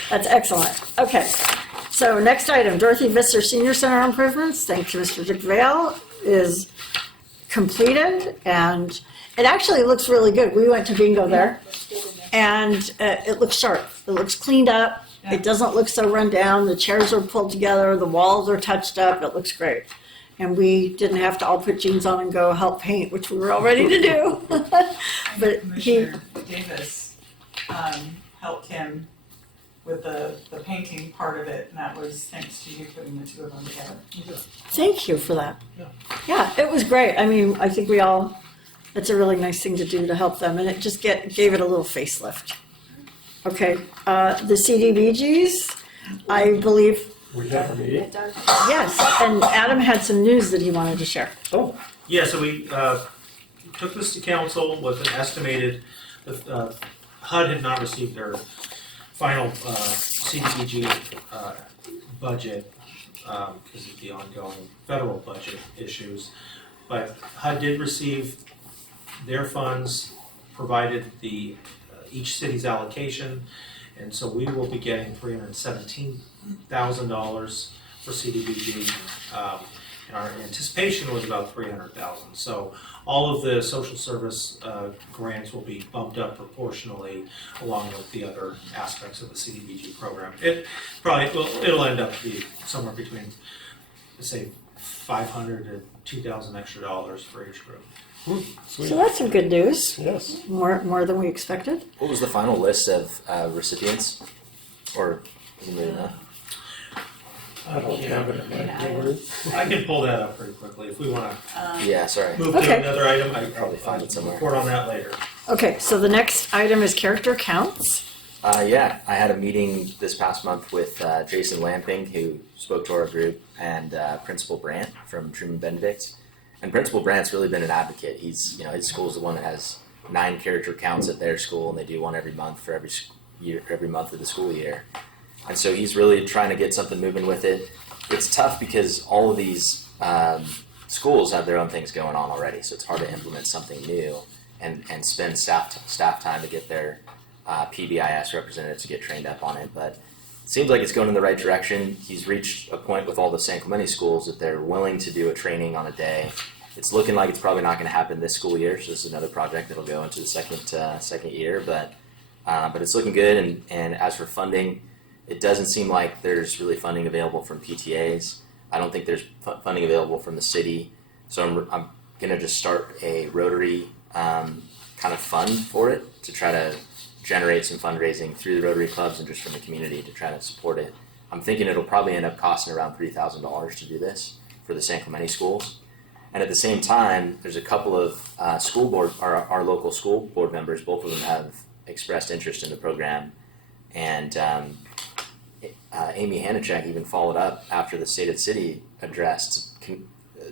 that's excellent. Okay, so next item, Dorothy Visser Senior Center improvements. Thanks to Mr. Dick Vale is completed, and it actually looks really good. We went to bingo there, and it looks sharp. It looks cleaned up. It doesn't look so run down. The chairs are pulled together. The walls are touched up. It looks great. And we didn't have to all put jeans on and go help paint, which we were all ready to do. But he, Commissioner Davis helped him with the painting part of it, and that was thanks to you putting the two of them together. thank you for that. Yeah, it was great. I mean, I think it's a really nice thing to do to help them, and it just gave it a little facelift. Okay, the CDBGs, I believe, We have a meeting. yes, and Adam had some news that he wanted to share. Oh, Yeah, so we took this to council with an estimated, HUD had not received their final CDBG budget because of the ongoing federal budget issues. But HUD did receive their funds, provided each city's allocation, and so we will be getting $317,000 for CDBG. And our anticipation was about $300,000. So all of the social service grants will be bumped up proportionally along with the other aspects of the CDBG program. It'll end up to be somewhere between, let's say, $500 to $2,000 extra dollars for each group. sweet. So that's some good news, Yes. more than we expected. What was the final list of recipients? Or does anybody know? I don't have it in my memory. I can pull that up pretty quickly if we want Yeah, sorry. to move Okay. to another item. Probably find it somewhere. Report on that later. Okay, so the next item is character counts. Yeah, I had a meeting this past month with Jason Lamping, who spoke to our group, and Principal Brandt from Truman Benedict. And Principal Brandt's really been an advocate. His school is the one that has 9 character counts at their school, and they do one every month for every month of the school year. And so he's really trying to get something moving with it. It's tough because all of these schools have their own things going on already, so it's hard to implement something new and spend staff time to get their PBIS representatives to get trained up on it. But it seems like it's going in the right direction. He's reached a point with all the San Clemente schools that they're willing to do a training on a day. It's looking like it's probably not going to happen this school year, so this is another project that'll go into the second year. But it's looking good. And as for funding, it doesn't seem like there's really funding available from PTAs. I don't think there's funding available from the city. So I'm going to just start a Rotary kind of fund for it to try to generate some fundraising through the Rotary clubs and just from the community to try to support it. I'm thinking it'll probably end up costing around $3,000 to do this for the San Clemente schools. And at the same time, there's a couple of our local school board members, both of them have expressed interest in the program. And Amy Hanachek even followed up after the State of the City address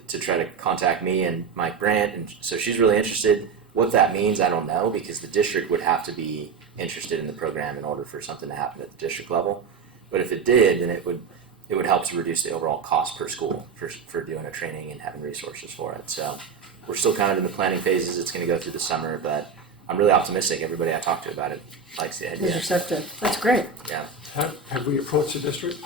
to try to contact me and Mike Brandt, and so she's really interested. What that means, I don't know, because the district would have to be interested in the program in order for something to happen at the district level. But if it did, then it would help to reduce the overall cost per school for doing a training and having resources for it. So we're still kind of in the planning phases. It's going to go through the summer, but I'm really optimistic. Everybody I talked to about it likes the Is idea. receptive. That's great. Yeah. Have we approached the district?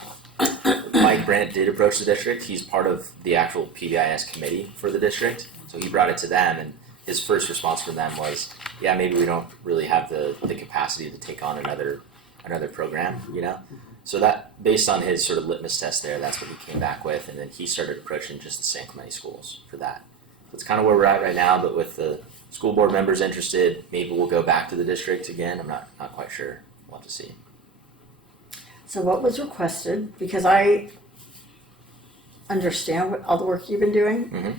Mike Brandt did approach the district. He's part of the actual PBIS committee for the district. So he brought it to them, and his first response from them was, yeah, maybe we don't really have the capacity to take on another program, you know? So that, based on his sort of litmus test there, that's what he came back with, and then he started approaching just the San Clemente schools for that. So it's kind of where we're at right now, but with the school board members interested, maybe we'll go back to the district again. I'm not quite sure. We'll have to see. So what was requested, because I understand all the work you've been doing, Mm-hmm.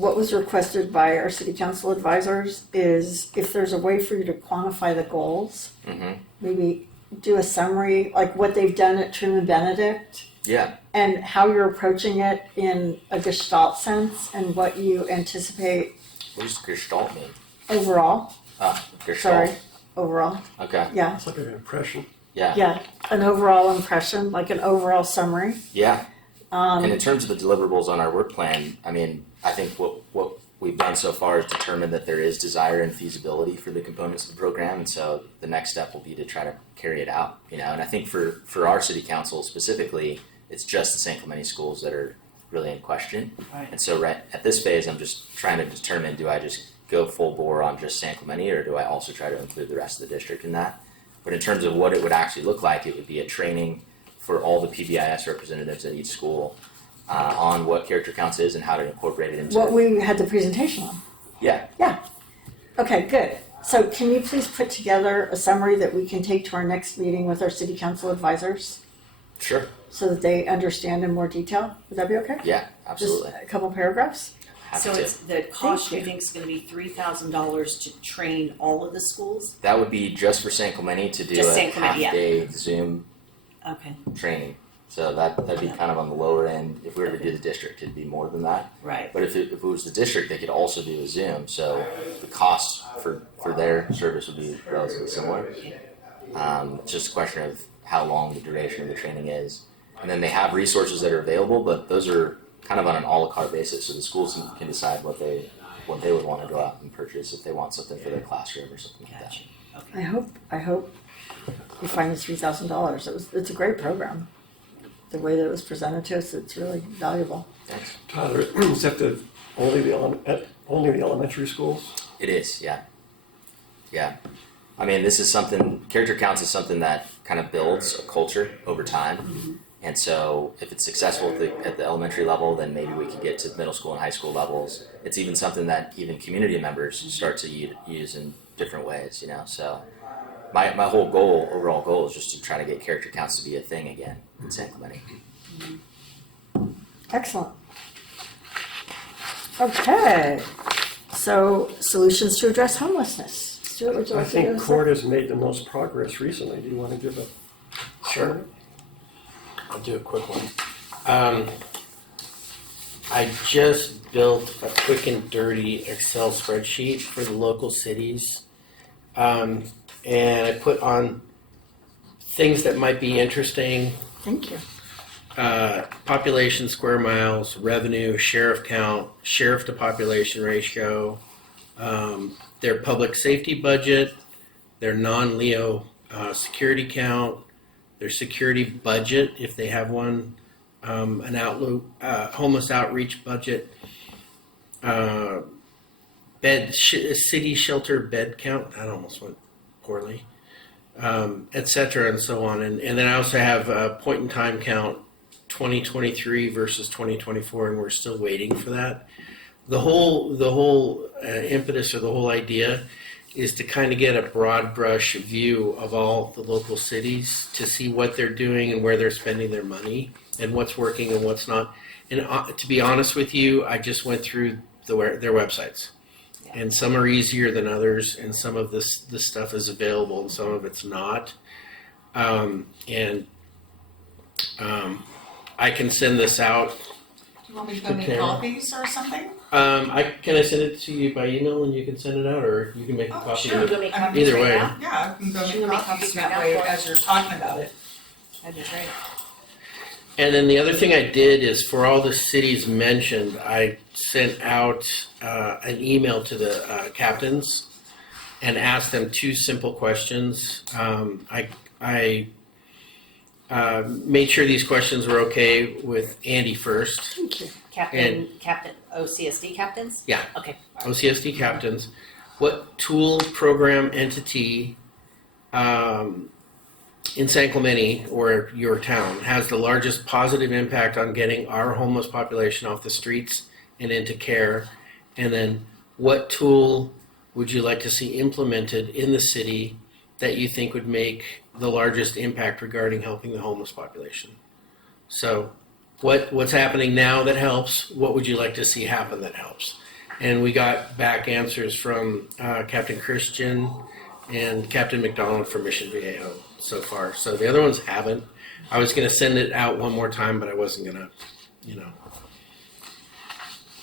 what was requested by our city council advisors is if there's a way for you to quantify the goals, Mm-hmm. maybe do a summary, like what they've done at Truman Benedict Yeah, and how you're approaching it in a Gestalt sense and what you anticipate what does Gestalt mean? overall? Gestalt. Sorry, overall. Okay, Yeah, It's like an impression. yeah, yeah. An overall impression, like an overall summary. yeah. And in terms of the deliverables on our work plan, I mean, I think what we've done so far is determine that there is desire and feasibility for the components of the program, and so the next step will be to try to carry it out, you know. And I think for our city council specifically, it's just the St. Clemente schools that are really in question. Right. And so right at this phase, I'm just trying to determine, do I just go full bore on just San Clemente, or do I also try to include the rest of the district in that? But in terms of what it would actually look like, it would be a training for all the PBIS representatives at each school on what character counts is and how to incorporate it into What we had the presentation on. Yeah. Okay, good. So can you please put together a summary that we can take to our next meeting with our city council advisors Sure. so that they understand in more detail? Would that be okay? Yeah, absolutely. Just a couple paragraphs? Happy So to. it's, the cost Thank you think is gonna be $3,000 to train all of the schools? That would be just for San Clemente to do Just a San Clemente, yeah. half-day Zoom Okay, training. So that'd be kind of on the lower end. If we were to do the district, it'd be more than that. right. But if it was the district, they could also do a Zoom. So the cost for their service would be relatively similar. It's just a question of how long the duration of the training is. And then they have resources that are available, but those are kind of on an a la carte basis. So the schools can decide what they would want to go out and purchase if they want something for their classroom or something like that. Gotcha. Okay. I hope you find the $3,000. It's a great program. The way that it was presented to us, it's really valuable. Thanks. Tyler, is that only the elementary schools? It is, yeah. Yeah. I mean, this is something, character counts is something that kind of builds a culture over time. And so if it's successful at the elementary level, then maybe we can get to middle school and high school levels. It's even something that even community members start to use in different ways, you know. So my whole overall goal is just to try to get character counts to be a thing again in San Clemente. Excellent. Okay. So solutions to address homelessness. Stuart, would you I like to give think us Court has made the most progress recently. Do you want to give a? Sure. I'll do a quick one. I just built a quick and dirty Excel spreadsheet for the local cities. And I put on things that might be interesting. Thank you. Population, square miles, revenue, sheriff count, sheriff to population ratio, their public safety budget, their non-Leo security count, their security budget if they have one, an homeless outreach budget, city shelter bed count. That almost went poorly, et cetera, and so on. And then I also have a point in time count, 2023 versus 2024, and we're still waiting for that. The whole impetus or the whole idea is to kind of get a broad brush view of all the local cities to see what they're doing and where they're spending their money and what's working and what's not. And to be honest with you, I just went through their websites. And some are easier than others, and some of this stuff is available, and some of it's not. I can send this out. Do you want me to go make Okay. copies or something? Can I send it to you by email and you can send it out, or you can make a Oh, copy sure. of Go it? make I mean, copies either right way. now? Yeah, I can go Should we make make copies copies that right way now? as you're talking about it. That'd be great. And then the other thing I did is for all the cities mentioned, I sent out an email to the captains and asked them two simple questions. I made sure these questions were okay with Andy first. Thank you. Captain OCSD captains? Yeah. Okay. OCSD captains. What tool, program, entity in San Clemente or your town has the largest positive impact on getting our homeless population off the streets and into care? And then what tool would you like to see implemented in the city that you think would make the largest impact regarding helping the homeless population? So what's happening now that helps? What would you like to see happen that helps? And we got back answers from Captain Christian and Captain McDonald from Mission Viejo. so far. So the other ones haven't. I was gonna send it out one more time, but I wasn't gonna,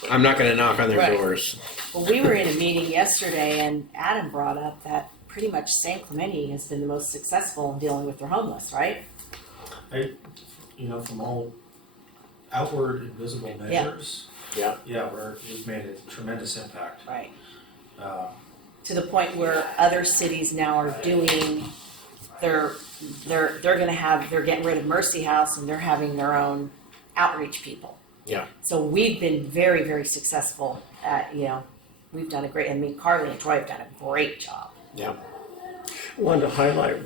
I'm not gonna knock on their Right. doors. Well, we were in a meeting yesterday, and Adam brought up that pretty much San Clemente has been the most successful in dealing with their homeless, right? From all outward and visible measures. Yeah. Yeah, we've made a tremendous impact. Right. Uh, To the point where other cities now are doing, they're getting rid of Mercy House and they're having their own outreach people. Yeah. So we've been very, very successful at, we've done a great, Carly and Troy have done a great job. Yeah. I wanted to highlight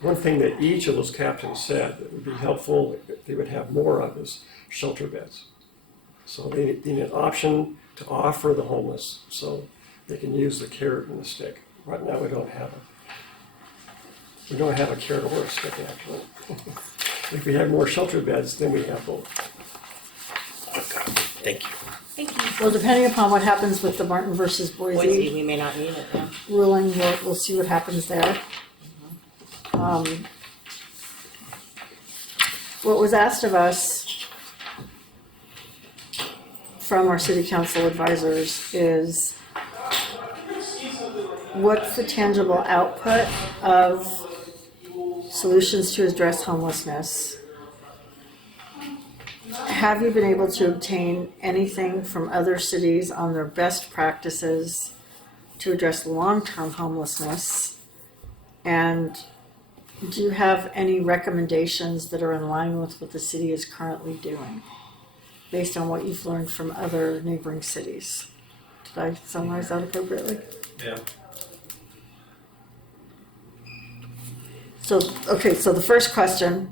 one thing that each of those captains said that would be helpful, that they would have more of, is shelter beds. So they need an option to offer the homeless so they can use the carrot and the stick. Right now we don't have a carrot or a stick, actually. If we had more shelter beds, then we have both. Okay. Thank you. Thank you. Well, depending upon what happens with the Martin versus Boise, Boise we may not need it then. ruling, we'll see what happens there. What was asked of us from our city council advisors is, what's the tangible output of solutions to address homelessness? Have you been able to obtain anything from other cities on their best practices to address long-term homelessness? And do you have any recommendations that are in line with what the city is currently doing, based on what you've learned from other neighboring cities? Did I summarize that appropriately? yeah. So the first question,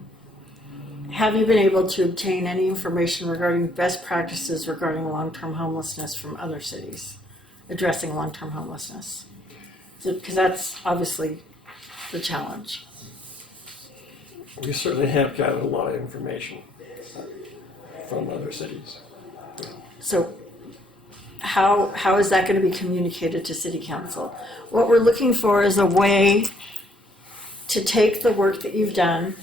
have you been able to obtain any information regarding best practices regarding long-term homelessness from other cities, addressing long-term homelessness? Because that's obviously the challenge. We certainly have gathered a lot of information from other cities. So how is that going to be communicated to city council? What we're looking for is a way to take the work that you've done,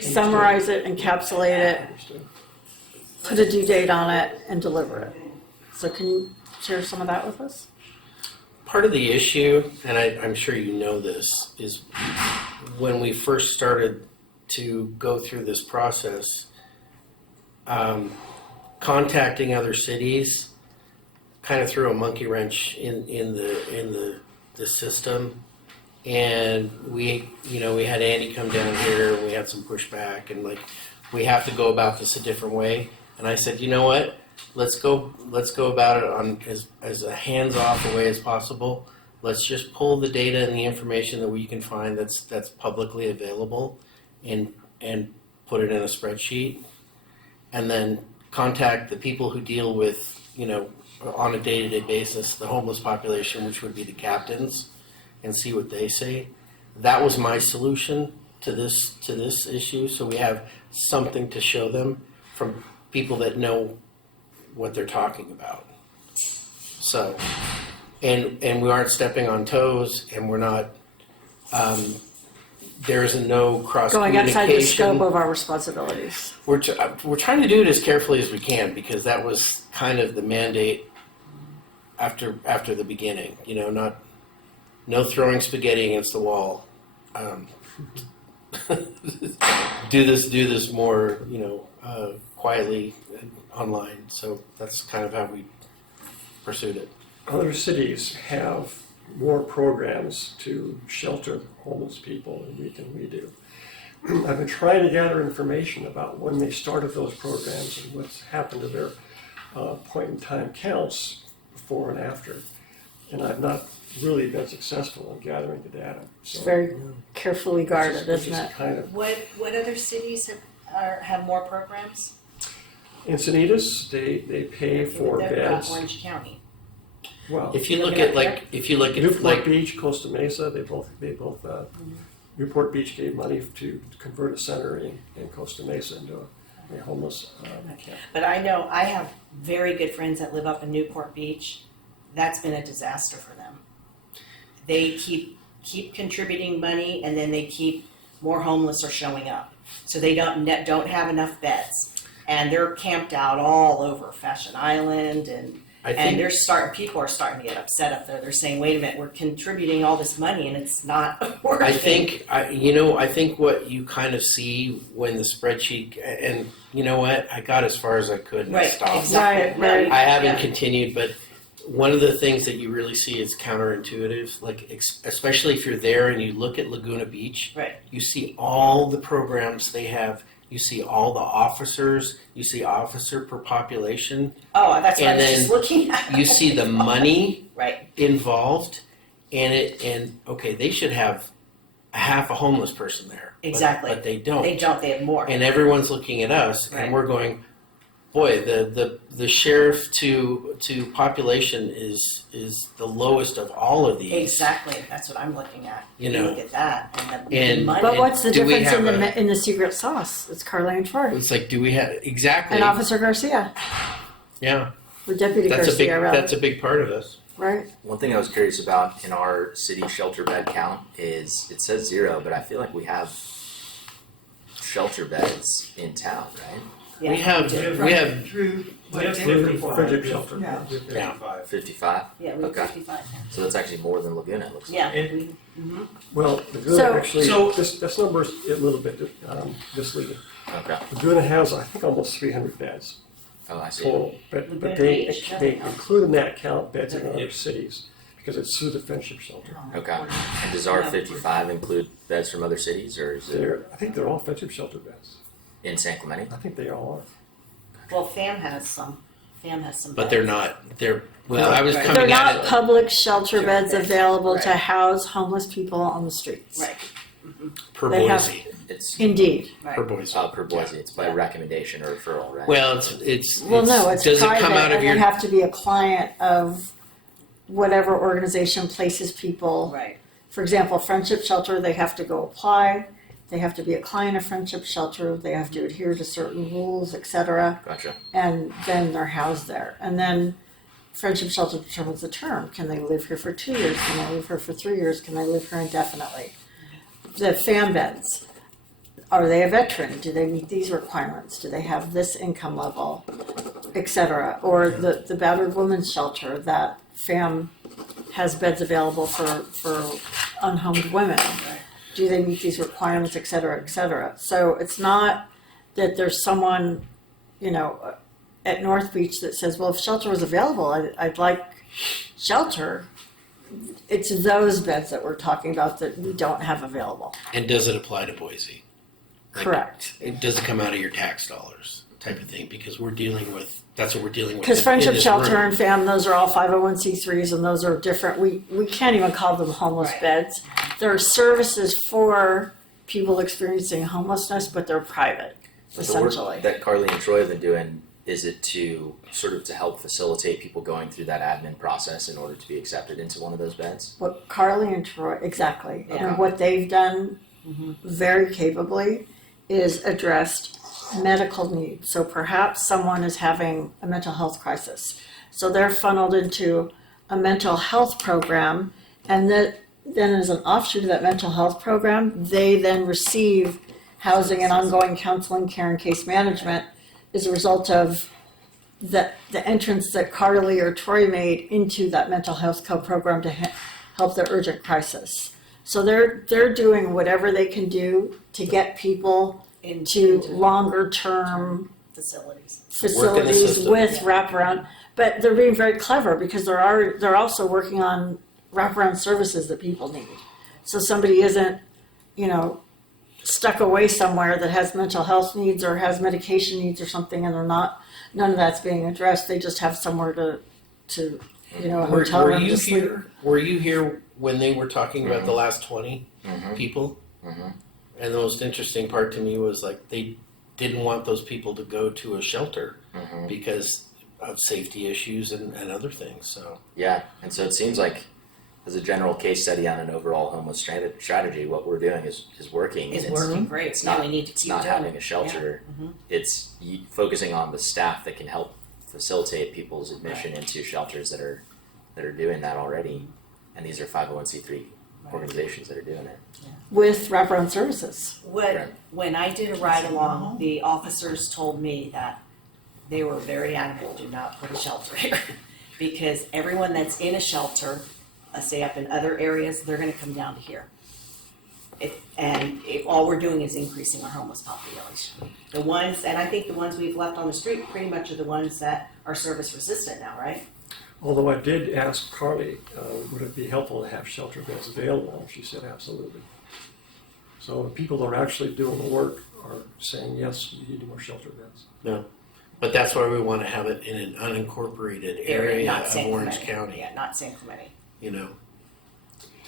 summarize it, encapsulate it, put a due date on it, and deliver it. So can you share some of that with us? Part of the issue, and I'm sure you know this, is when we first started to go through this process, contacting other cities kind of threw a monkey wrench in the system. And we had Andy come down here, and we had some pushback, and we have to go about this a different way. And I said, you know what? Let's go about it on as a hands-off a way as possible. Let's just pull the data and the information that we can find that's publicly available, and put it in a spreadsheet, and then contact the people who deal with on a day-to-day basis the homeless population, which would be the captains, and see what they say. That was my solution to this issue. So we have something to show them from people that know what they're talking about. So, and we aren't stepping on toes, and we're not. There is no cross Going communication. outside the scope of our responsibilities. We're trying to do it as carefully as we can, because that was kind of the mandate after the beginning. No throwing spaghetti against the wall. Do this more, quietly online. So that's kind of how we pursued it. Other cities have more programs to shelter homeless people than we do. I've been trying to gather information about when they started those programs and what's happened to their point in time counts before and after. And I've not really been successful in gathering the data. It's very carefully guarded, It's isn't just it? kind of, What other cities have more programs? Encinitas, they pay for They're beds. not Orange County. Well, If you look at Newport Beach, Costa Mesa, they both Newport Beach gave money to convert a center in Costa Mesa into a homeless camp. But I know I have very good friends that live up in Newport Beach. That's been a disaster for them. They keep keep contributing money, and then they keep more homeless are showing up. So they don't have enough beds, and they're camped out all over Fashion Island, and I think people are starting to get upset up there. They're saying, "Wait a minute, we're contributing all this money, and it's not working." I think what you kind of see when the spreadsheet, and you know what, I got as far as I could and I Right, stopped. exactly. Right. I haven't Yeah. continued, but one of the things that you really see is counterintuitive, like especially if you're there and you look at Laguna Beach, Right. you see all the programs they have, you see all the officers, you see officer per population, Oh, that's what I And was just then looking at. you see the money Right. involved, and okay, they should have half a homeless person there. Exactly. But they don't. They don't. They have more. And everyone's looking at us, Right. and we're going, boy, the sheriff to population is the lowest of all of these. Exactly. That's what I'm looking at. You know. Look at that, and the And- money. But what's the Do we difference in have in the secret sauce? It's Carly and Troy It's like, do we have exactly? and Officer Garcia, Yeah, or Deputy that's Garcia, rather. a big part of us. Right? One thing I was curious about in our city shelter bed count is it says 0, but I feel like we have shelter beds in town, right? Yeah, we have Through, We have Through 55. friendship shelter. Yeah. We have 55. 55. Yeah, we have Okay. 55 now. So that's actually more than Laguna. It looks like. Yeah. And- Well, Laguna So- actually, So- this number is a little bit misleading. Okay. Laguna has, I think, almost 300 beds Oh, I see. total, but Laguna they Beach, they yeah. include in that count beds in other cities because it's through the friendship shelter. Okay. And does our 55 include beds from other cities, or is it I think they're all friendship shelter beds. in San Clemente? I think they all Well, FAM has some. FAM has some. But beds. they're not. Well, I was Right. coming They're at not it. public shelter beds beds. available to Right. house homeless people on the streets. Right. Per They have- Boise. It's Indeed. Right. Per Boise. per Boise. It's by Yeah. recommendation or referral, right? Well, it's Well, no, it's does private, it come out of and your? they have to be a client of whatever organization places people. Right. For example, Friendship Shelter, they have to go apply. They have to be a client of Friendship Shelter. They have to adhere to certain rules, etc. Gotcha. And then they're housed there. And then Friendship Shelter determines the term. Can they live here for 2 years? Can they live here for 3 years? Can they live here indefinitely? The fan beds. Are they a veteran? Do they meet these requirements? Do they have this income level, etc.? Or the battered women's shelter that FAM has beds available for unhomed women. Do they meet these requirements, et cetera, et cetera? So it's not that there's someone, at North Beach that says, well, if shelter was available, I'd like shelter. It's those beds that we're talking about that we don't have available. And does it apply to Boise? Like, Correct. It does it come out of your tax dollars type of thing because we're dealing with that's what we're dealing with. Because in Friendship this Shelter room. and FAM, those are all 501c3s and those are different. We can't even call them homeless Right. beds. There are services for people experiencing homelessness, but they're private, But the work essentially. that Carly and Troy have been doing, is it to sort of to help facilitate people going through that admin process in order to be accepted into one of those beds? What Carly and Troy, exactly, Yeah. and what they've done Mm-hmm. very capably is addressed medical needs. So perhaps someone is having a mental health crisis. So they're funneled into a mental health program, and that then as an offshoot of that mental health program, they then receive housing and ongoing counseling, care, and case management as a result of the entrance that Carly or Troy made into that mental health program to help their urgent crisis. So they're doing whatever they can do to get people into longer term facilities. facilities system. with wraparound. But they're being very clever because they're also working on wraparound services that people need. So somebody isn't, stuck away somewhere that has mental health needs or has medication needs or something, and none of that's being addressed. They just have somewhere to a hotel Were room you to sleep. here? Were you here when they were talking about the last 20 Mm-hmm. people? Mm-hmm. And the most interesting part to me was like they didn't want those people to go to a shelter Mm-hmm. because of safety issues and other things. So Yeah, and so it seems like as a general case study on an overall homeless strategy, what we're doing is working. Is and working great. It's Yeah, not, we need to it's keep not doing having it. a shelter. Yeah. Mhm. It's focusing on the staff that can help facilitate people's admission into shelters that are doing that already. And these are 501c3 organizations that are doing it. with wraparound services. When I did a ride along, the officers told me that they were very adamant, do not put a shelter here. Because everyone that's in a shelter, say up in other areas, they're gonna come down to here. All we're doing is increasing our homeless population. The ones, and I think the ones we've left on the street pretty much are the ones that are service resistant now, right? Although I did ask Carly, would it be helpful to have shelter beds available? She said absolutely. So the people that are actually doing the work are saying, yes, we need more shelter beds. No. But that's why we want to have it in an unincorporated area Not of San Orange Clemente. County, Yeah, not San Clemente. you know.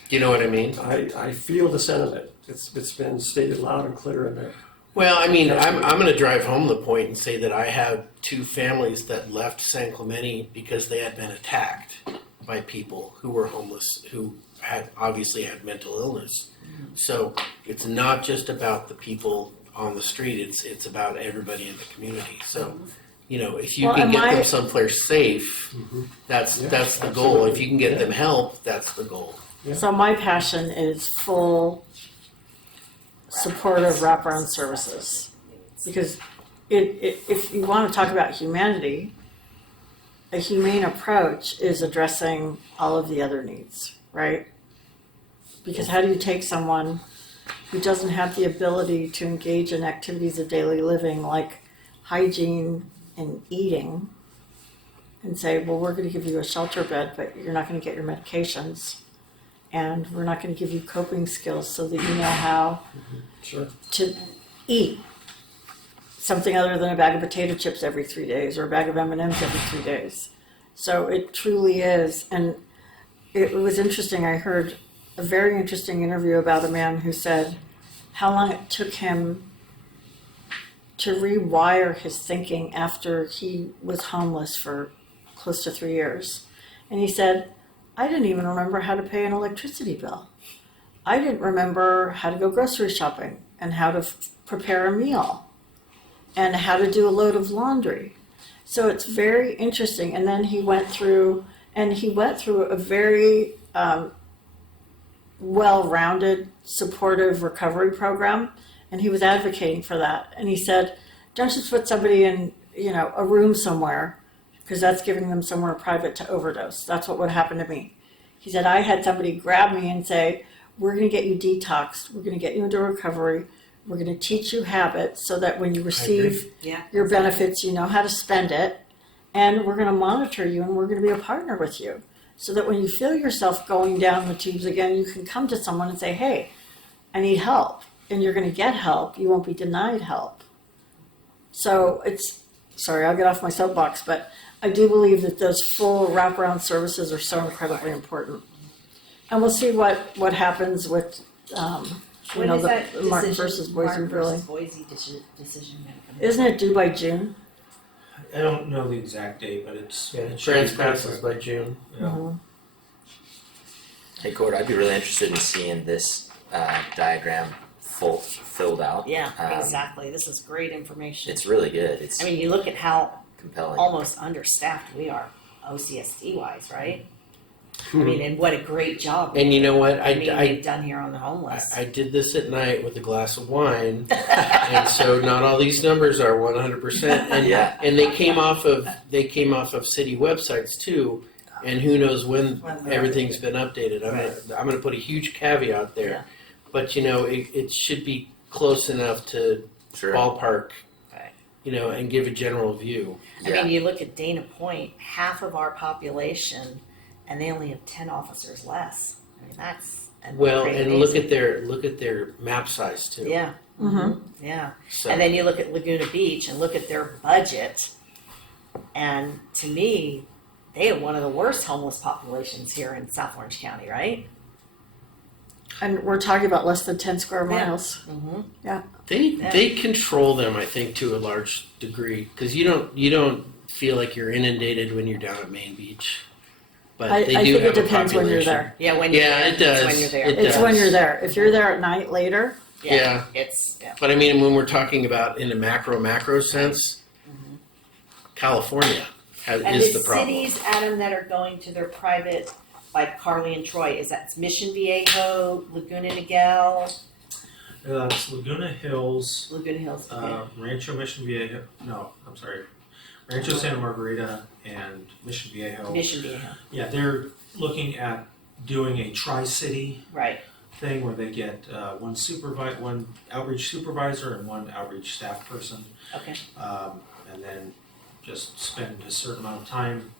Do you know what I mean? I feel the sentiment. It's been stated loud and clear in there. Well, I mean, I'm going to drive home the point and say that I have two families that left San Clemente because they had been attacked by people who were homeless, who had obviously had mental illness. So it's not just about the people on the street, it's about everybody in the community. So, you know, if you Well, can and get my- them someplace safe, that's Yeah, the goal. absolutely. If you can get Yeah. them help, that's the goal. Yeah. So my passion is full support of wraparound services. Because if you want to talk about humanity, a humane approach is addressing all of the other needs, right? Because how do you take someone who doesn't have the ability to engage in activities of daily living like hygiene and eating and say, well, we're going to give you a shelter bed, but you're not going to get your medications. And we're not going to give you coping skills so that you know how Sure. to eat something other than a bag of potato chips every 3 days or a bag of M&Ms every 3 days. So it truly is. And it was interesting. I heard a very interesting interview about a man who said how long it took him to rewire his thinking after he was homeless for close to 3 years. And he said, I didn't even remember how to pay an electricity bill. I didn't remember how to go grocery shopping and how to prepare a meal and how to do a load of laundry. So it's very interesting. And then he went through a very well-rounded, supportive recovery program, and he was advocating for that. And he said, don't just put somebody in, a room somewhere, because that's giving them somewhere private to overdose. That's what would happen to me. He said, I had somebody grab me and say, we're going to get you detoxed. We're going to get you into recovery. We're going to teach you habits so that when you receive Yeah. your benefits, you know how to spend it. And we're going to monitor you and we're going to be a partner with you. So that when you feel yourself going down the tubes again, you can come to someone and say, hey, I need help. And you're going to get help. You won't be denied help. So I'll get off my soapbox, but I do believe that those full wraparound services are so incredibly important. And we'll see what happens with, When is that the Martin decision, versus Boise Martin really. versus Boise decision gonna come in? Isn't it due by June? I don't know the exact date, but it's. Yeah, it should be insurance passes quick. by June. Yeah. Mhm. Hey, Cord, I'd be really interested in seeing this diagram filled out. Yeah, Um, exactly. This is great information. It's really good. It's I mean, you look at how compelling. almost understaffed we are, OCSD wise, right? I mean, and what a great job. And you know what? they've done here on the homeless. I did this at night with a glass of wine, and so not all these numbers are 100%. And Yeah. and they came off of city websites too, and who knows when everything's been updated. I'm gonna put a huge caveat there, Yeah. but it should be close enough to Sure. ballpark, Right. and give a general view. I mean, you look at Dana Point, half of our population, and they only have 10 officers less. I mean, that's Well, pretty and amazing. look at their map size too. Yeah. Mhm. Yeah. So, And then you look at Laguna Beach and look at their budget, and to me, they have one of the worst homeless populations here in South Orange County, right? And we're talking about less than 10 square Yeah. miles. Mm-hmm. They control them, I think, to a large degree, because you don't feel like you're inundated when you're down at Main Beach, but I they think do it have a depends when you're population. there. Yeah, when you're Yeah, there. it does. It's when you're there. It It's does. when you're there. If you're there at night later, Yeah. It's But I mean, when we're talking about in a macro sense, California and is the the problem. cities, Adam, that are going to their private by Carly and Troy, is that Mission Viejo, Laguna Niguel, It's Laguna Hills, Laguna Hills? Okay. Rancho Mission Viejo, no, I'm sorry, Rancho Santa Margarita and Mission Viejo. Mission Viejo, Yeah, they're looking at doing a tri-city right. thing where they get one outreach supervisor and one outreach staff person, Okay. and then just spend a certain amount of time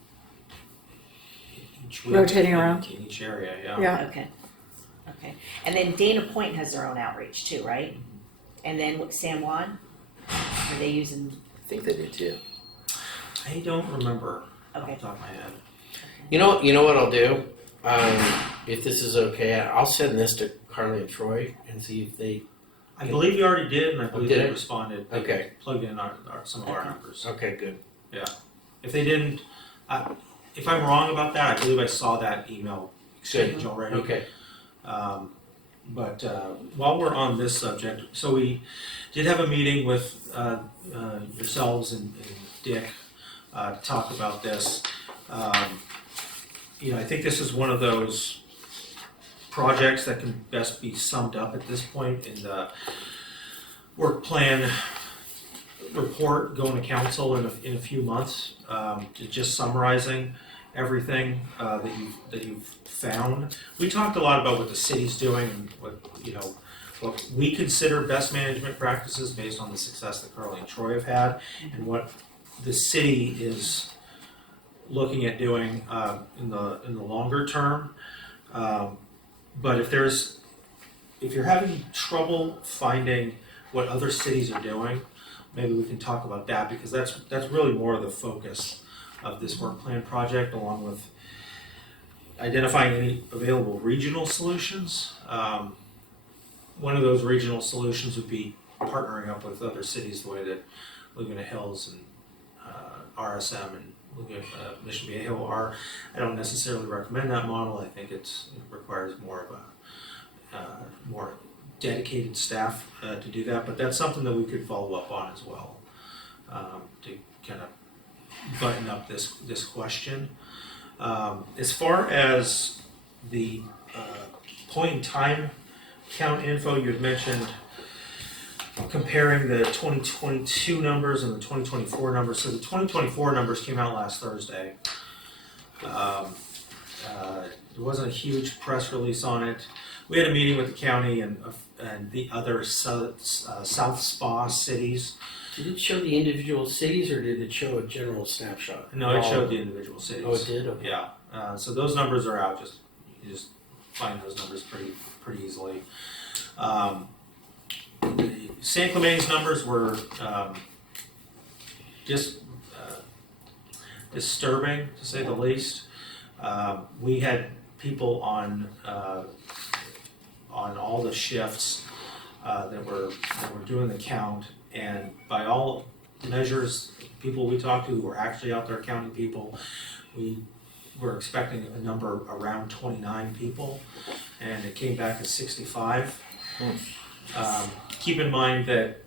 each week Rotating around. in each area. Yeah. Okay. Okay. And then Dana Point has their own outreach too, right? And then what, San Juan? Are they using? I think they do too. I don't remember Okay. off the top of my head. You know what I'll do? If this is okay, I'll send this to Carly and Troy and see if they. I believe you already did, and I believe did they it? responded. They Okay. plugged in some of our Okay. numbers. Okay, good. If they didn't, if I'm wrong about that, I believe I saw that email exchange already. Okay. But while we're on this subject, so we did have a meeting with yourselves and Dick to talk about this. I think this is one of those projects that can best be summed up at this point in the work plan report going to council in a few months, just summarizing everything that you've found. We talked a lot about what the city's doing and what we consider best management practices based on the success that Carly and Troy have had, and what the city is looking at doing in the longer term. But if you're having trouble finding what other cities are doing, maybe we can talk about that, because that's really more of the focus of this work plan project, along with identifying any available regional solutions. One of those regional solutions would be partnering up with other cities the way that Laguna Hills and RSM and Mission Viejo are. I don't necessarily recommend that model. I think it requires more of a more dedicated staff to do that, but that's something that we could follow up on as well, to kind of button up this question. As far as the point in time count info, you had mentioned comparing the 2022 numbers and the 2024 numbers. So the 2024 numbers came out last Thursday. There wasn't a huge press release on it. We had a meeting with the county and the other South Spa cities. Did it show the individual cities or did it show a general snapshot? No, it showed the individual cities. Oh, it did? Okay. Yeah. So those numbers are out. You just find those numbers pretty easily. San Clemente's numbers were just disturbing, to say the least. We had people on all the shifts that were doing the count, and by all measures, people we talked to who were actually out there counting people, we were expecting a number around 29 people, and it came back as 65. Keep in mind that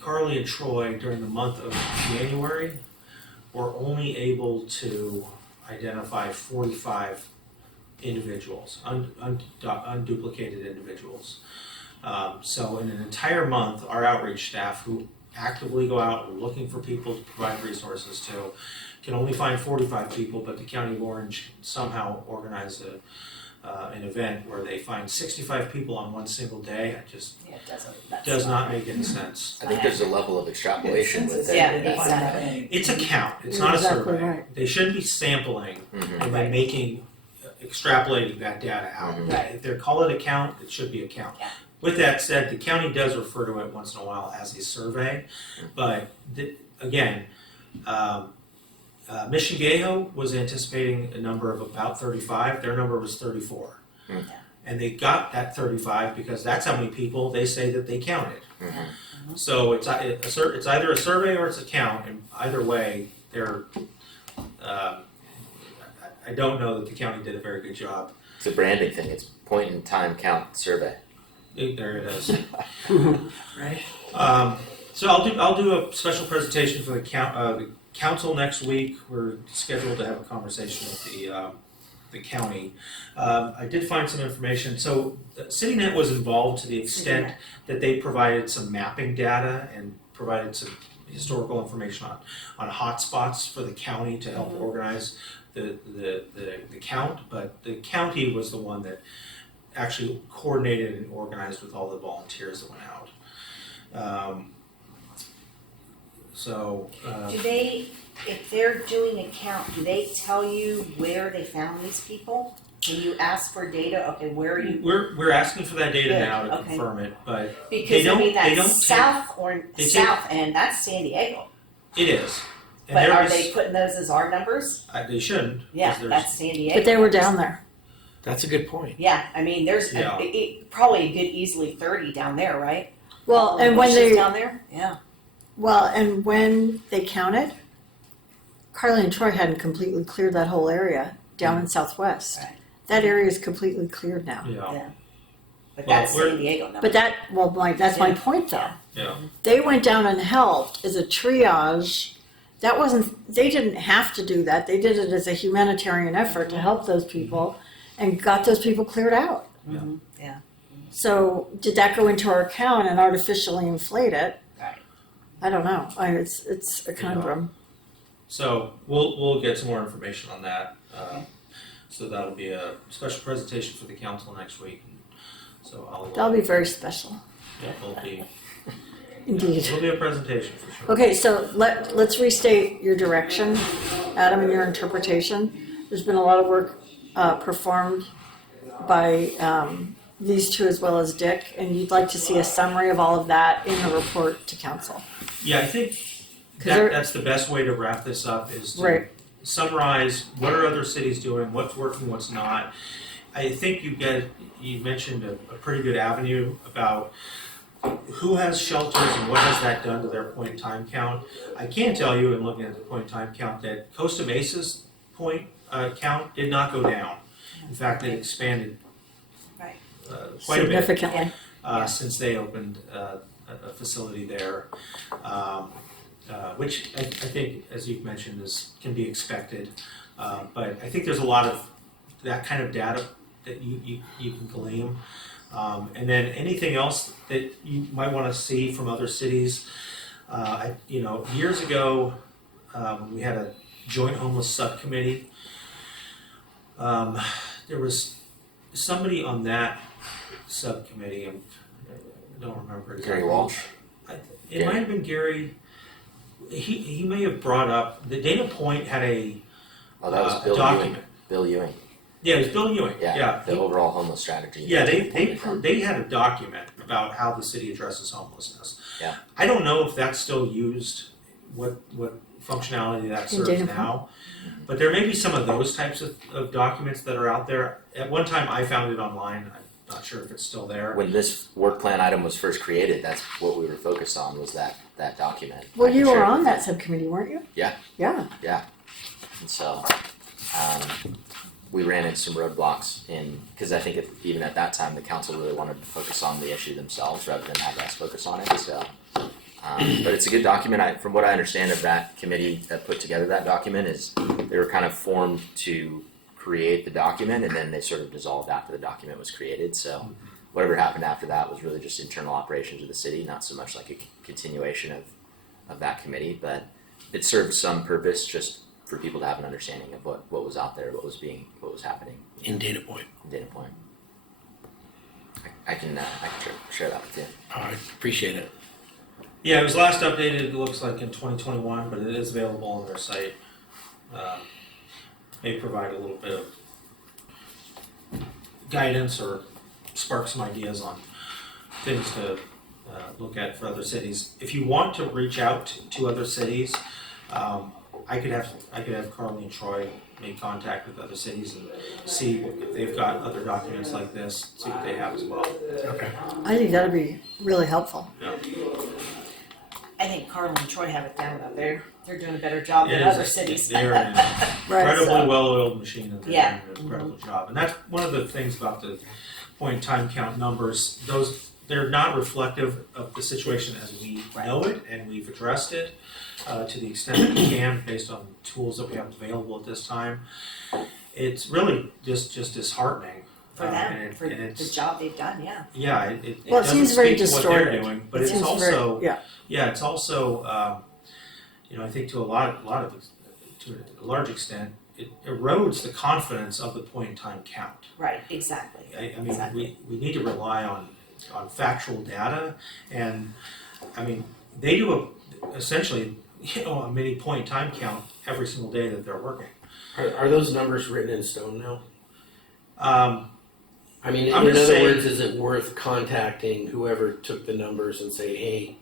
Carly and Troy, during the month of January, were only able to identify 45 individuals, unduplicated individuals. So in an entire month, our outreach staff, who actively go out looking for people to provide resources to, can only find 45 people, but the County of Orange somehow organized an event where they find 65 people on one single day. It just does not make any sense. I think there's a level of extrapolation with it. Yeah, exactly. It's a count, it's You're not exactly a survey. right. They shouldn't be sampling Mhm. and then extrapolating that data out. Mhm. Right. If they call it a count, it should be a count. Yeah. With that said, the county does refer to it once in a while as a survey, but again, Mission Viejo was anticipating a number of about 35. Their number was 34. Mm. And they got that 35 because that's how many people they say that they counted. Mhm. So it's either a survey or it's a count, and either way, they're. I don't know that the county did a very good job. It's a branding thing. It's point in time count survey. There it is. Right? So I'll do a special presentation for the council next week. We're scheduled to have a conversation with the county. I did find some information. So CityNet was involved to the extent that they provided some mapping data and provided some historical information on hotspots for the county to help organize the count. But the county was the one that actually coordinated and organized with all the volunteers that went out. Do they, if they're doing a count, do they tell you where they found these people? When you ask for data, okay, where are you? We're asking for that data Good, now to okay. confirm it, but Because don't- I mean, they don't that's take- south or they take- south, and that's San Diego. it is. And But there are is- they putting those as our numbers? They shouldn't. 'cause Yeah, there's- that's San Diego. But they were down there. That's a good point. Yeah, I mean, there's Yeah. probably a good easily 30 down there, right? Well, and when Bushes they, down there, yeah. well, and when they counted, Carly and Troy hadn't completely cleared that whole area down in Southwest. Right. That area is completely cleared now. Yeah, But Well, that's we're- San Diego number. But that, well, that's my Yeah. point though. yeah. They went down and helped as a triage. That wasn't, they didn't have to do that. They did it as a humanitarian effort to help those people and got those people cleared out. Mhm, yeah. So did that go into our account and artificially inflate it? Right. I don't know. It's a conundrum. So we'll get some more information on that. So that'll be a special presentation for the council next week. So That'll be very special, yeah, it'll be indeed. it'll be a presentation for sure. Okay, so let's restate your direction, Adam, and your interpretation. There's been a lot of work performed by these two as well as Dick, and you'd like to see a summary of all of that in the report to council. Yeah, I think 'Cause there- that's the best way to wrap this up is to Right. summarize what are other cities doing, what's working, what's not. I think you mentioned a pretty good avenue about who has shelters and what has that done to their point in time count. I can tell you in looking at the point in time count that Costa Mesa's point count did not go down. In fact, it expanded Right. quite a bit Significantly. since they opened a facility there. Which I think, as you've mentioned, can be expected. But I think there's a lot of that kind of data that you can glean. And then anything else that you might want to see from other cities. Years ago, when we had a joint homeless subcommittee, there was somebody on that subcommittee, I don't remember exactly. Gary Walsh. It might have been Gary. He may have brought up that Dana Point had a Oh, that was a Bill document. Ewing. Bill Ewing. Yeah, it was Bill Ewing. Yeah. The He- overall homeless strategy. yeah, That's where it from. they had a document about how the city addresses homelessness. Yeah. I don't know if that's still used, what functionality that In serves Dana now, but there may be some of those types of documents that are out there. At one time, I found it online. I'm not sure if it's still there. When this work plan item was first created, that's what we were focused on, was that document. Well, I can you share were it on with that subcommittee, weren't you? Yeah. Yeah. And so, we ran into some roadblocks because I think even at that time, the council really wanted to focus on the issue themselves rather than have us focus on it, so. But it's a good document. From what I understand of that committee that put together that document is they were kind of formed to create the document and then they sort of dissolved after the document was created, so whatever happened after that was really just internal operations of the city, not so much like a continuation of that committee, but it served some purpose just for people to have an understanding of what was out there, what was happening In Data Point. in Dana Point. I can share that with you. Oh, I appreciate it. Yeah, it was last updated, it looks like in 2021, but it is available on their site. May provide a little bit of guidance or spark some ideas on things to look at for other cities. If you want to reach out to other cities, I could have Carly and Troy make contact with other cities and see if they've got other documents like this, see what they have as well. Okay. I think that'd be really helpful. Yeah. I think Carl and Troy have it down out there. They're doing a better job than It is- other cities. They're an Right. incredibly So, well-oiled machine, and they're Yeah. doing an incredible job. And that's one of the things about the point in time count numbers. They're not reflective of the situation as we know it, and we've addressed it to the extent that we can based on tools that we have available at this time. it's really just disheartening. For and them, it- for and the it's- job they've done, yeah. Yeah, it Well, it doesn't seems very speak to what they're distorted. doing, but It it's seems also very, yeah. yeah, it's also I think to a a large extent, it erodes the confidence of the point in time count. Right, exactly. I mean, Exactly. we need to rely on factual data, and I mean, they do essentially a mini point in time count every single day that they're working. Are those numbers written in stone now? I mean, in I'm just other saying- words, is it worth contacting whoever took the numbers and say, hey,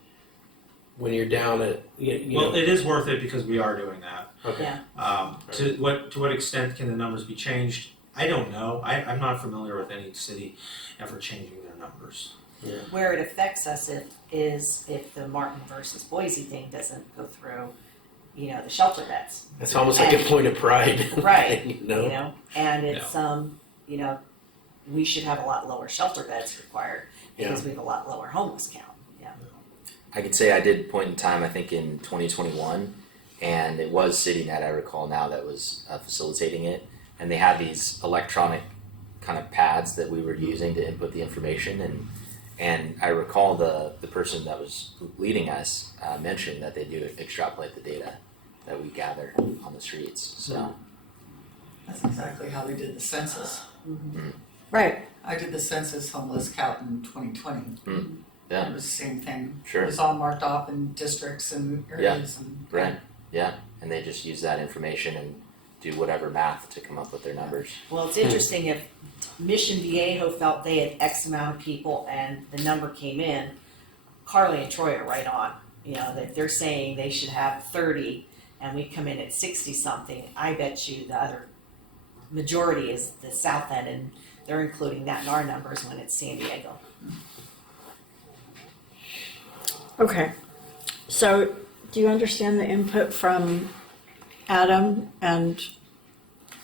when you're down at, you Well, know, it is worth it because we are doing that. okay. Yeah. To what extent can the numbers be changed? I don't know. I'm not familiar with any city ever changing their numbers. Where it affects us is if the Martin versus Boise thing doesn't go through, the shelter vets. It's almost like a point of pride. Right. You know? And it's, we should have a lot lower shelter beds required because we have a lot lower homeless count, yeah. I could say I did point in time, I think in 2021, and it was CityNet, I recall now, that was facilitating it. And they had these electronic kind of pads that we were using to input the information. And I recall the person that was leading us mentioned that they do extrapolate the data that we gather on the streets. So That's exactly how they did the census. Right. I did the census homeless count in 2020. yeah, It was the same thing. Sure. It was all marked off in districts and areas and. right, yeah, and they just use that information and do whatever math to come up with their numbers. Well, it's interesting if Mission Viejo felt they had X amount of people and the number came in, Carly and Troy are right on. That they're saying they should have 30 and we come in at 60 something. I bet you the other majority is the south end and they're including that in our numbers when it's San Diego. Okay. So do you understand the input from Adam, and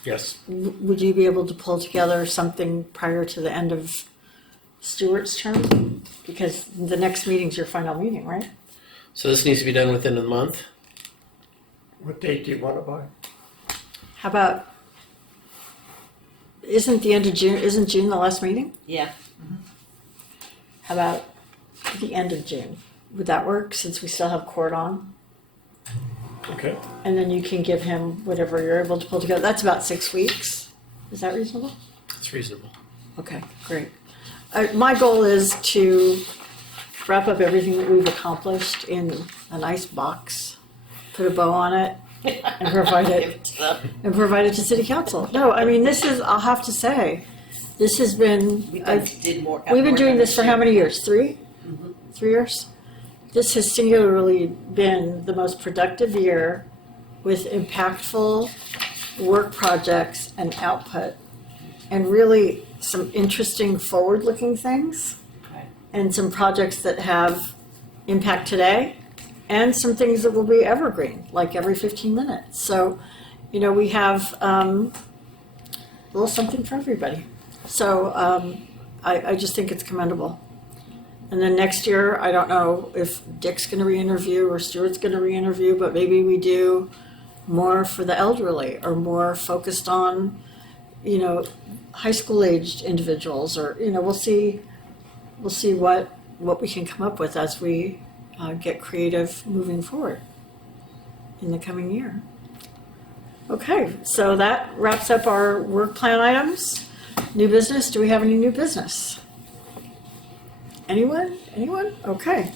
Yes. would you be able to pull together something prior to the end of Stewart's term? Because the next meeting's your final meeting, right? So this needs to be done within a month? What date do you want it by? How about, isn't June the last meeting? Yeah. How about the end of June? Would that work, since we still have court on? Okay. And then you can give him whatever you're able to pull together. That's about 6 weeks. Is that reasonable? It's reasonable. Okay, great. My goal is to wrap up everything that we've accomplished in a nice box, put a bow on it, and provide it to City Council. No, I mean, I'll have to say, this has been, We've we've been doing this for how many years? 3? 3 years? This has singularly been the most productive year with impactful work projects and output, and really some interesting forward-looking things, Right. and some projects that have impact today, and some things that will be evergreen, like every 15 minutes. So, we have a little something for everybody. So I just think it's commendable. And then next year, I don't know if Dick's going to re-interview or Stuart's going to re-interview, but maybe we do more for the elderly or more focused on, high school aged individuals, or, we'll see what we can come up with as we get creative moving forward in the coming year. Okay, so that wraps up our work plan items. New business, do we have any new business? Anyone? Okay.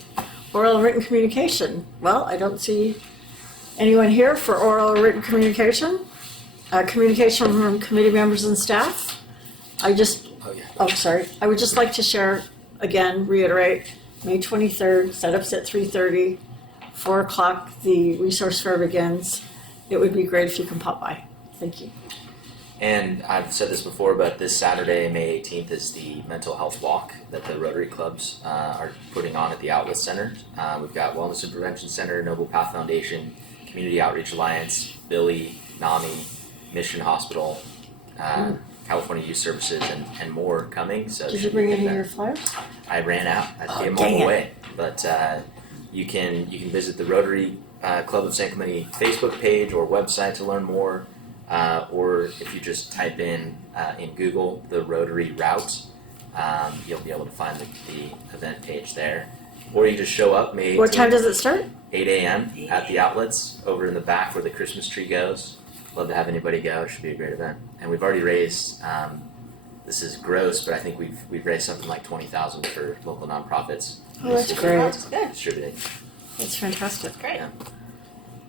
Oral and written communication. Well, I don't see anyone here for oral or written communication. Communication from committee members and staff. I would just like to share, again, reiterate, May 23rd, setups at 3:30, 4 o'clock, the resource fair begins. It would be great if you can pop by. Thank you. And I've said this before, but this Saturday, May 18th, is the mental health walk that the Rotary Clubs are putting on at the Outlet Center. We've got Wellness and Prevention Center, Noble Path Foundation, Community Outreach Alliance, Billy, NAMI, Mission Hospital, California Youth Services, and more coming. So Did you bring any of your flyers? I ran out. I gave them dang all it. away. But you can visit the Rotary Club of San Clemente Facebook page or website to learn more. or if you just type in Google the Rotary route, you'll be able to find the event page there. Or you just show up May 18th, What time does it start? 8 a.m. at the outlets over in the back where the Christmas tree goes. Love to have anybody go. It should be a great event. And we've already raised, this is gross, but I think we've raised something like $20,000 for local nonprofits. Oh, that's great. That's good. Distributing. That's fantastic. Great. Yeah.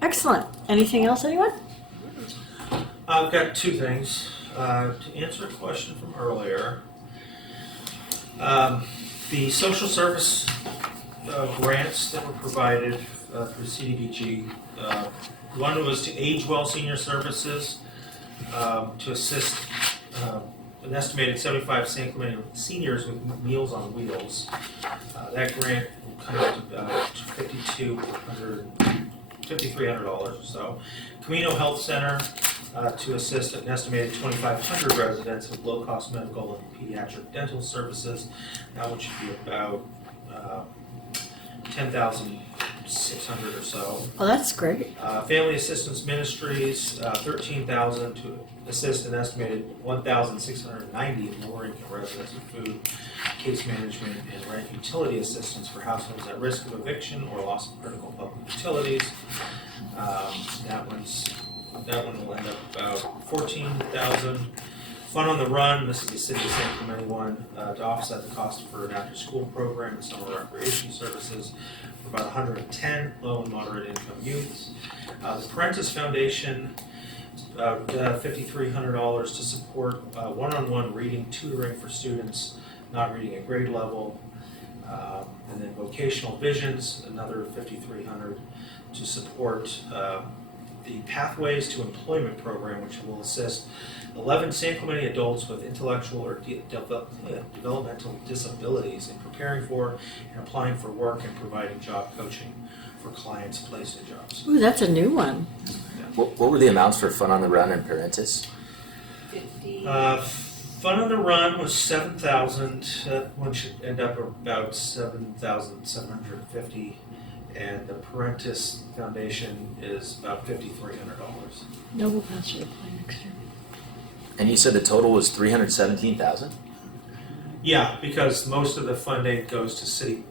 Excellent. Anything else, anyone? I've got two things. To answer a question from earlier, the social service grants that were provided through CDBG, one was to Age Well Senior Services to assist an estimated 75 San Clemente seniors with Meals on Wheels. That grant will come out to about $5,300 or so. Camino Health Center to assist an estimated 2,500 residents with low-cost medical and pediatric dental services. That one should be about 10,600 or so. Oh, that's great. Family Assistance Ministries, 13,000 to assist an estimated 1,690 lower-income residents with food, case management, and rent utility assistance for households at risk of eviction or loss of critical public utilities. That one will end up about 14,000. Fun on the Run, this is the City of San Clemente one, to offset the cost for an after-school program and summer recreation services for about 110 low and moderate income youths. The Parentis Foundation, about $5,300 to support one-on-one reading tutoring for students not reading at grade level. And then Vocational Visions, another $5,300 to support the Pathways to Employment program, which will assist 11 San Clemente adults with intellectual or developmental disabilities in preparing for and applying for work and providing job coaching for clients placed in jobs. Ooh, that's a new one. What were the amounts for Fun on the Run and Parentis? 50. Fun on the Run was 7,000. That one should end up about 7,750. And the Parentis Foundation is about $5,300. Noble Pass should apply next year. And you said the total was 317,000? Yeah, because most of the funding goes to city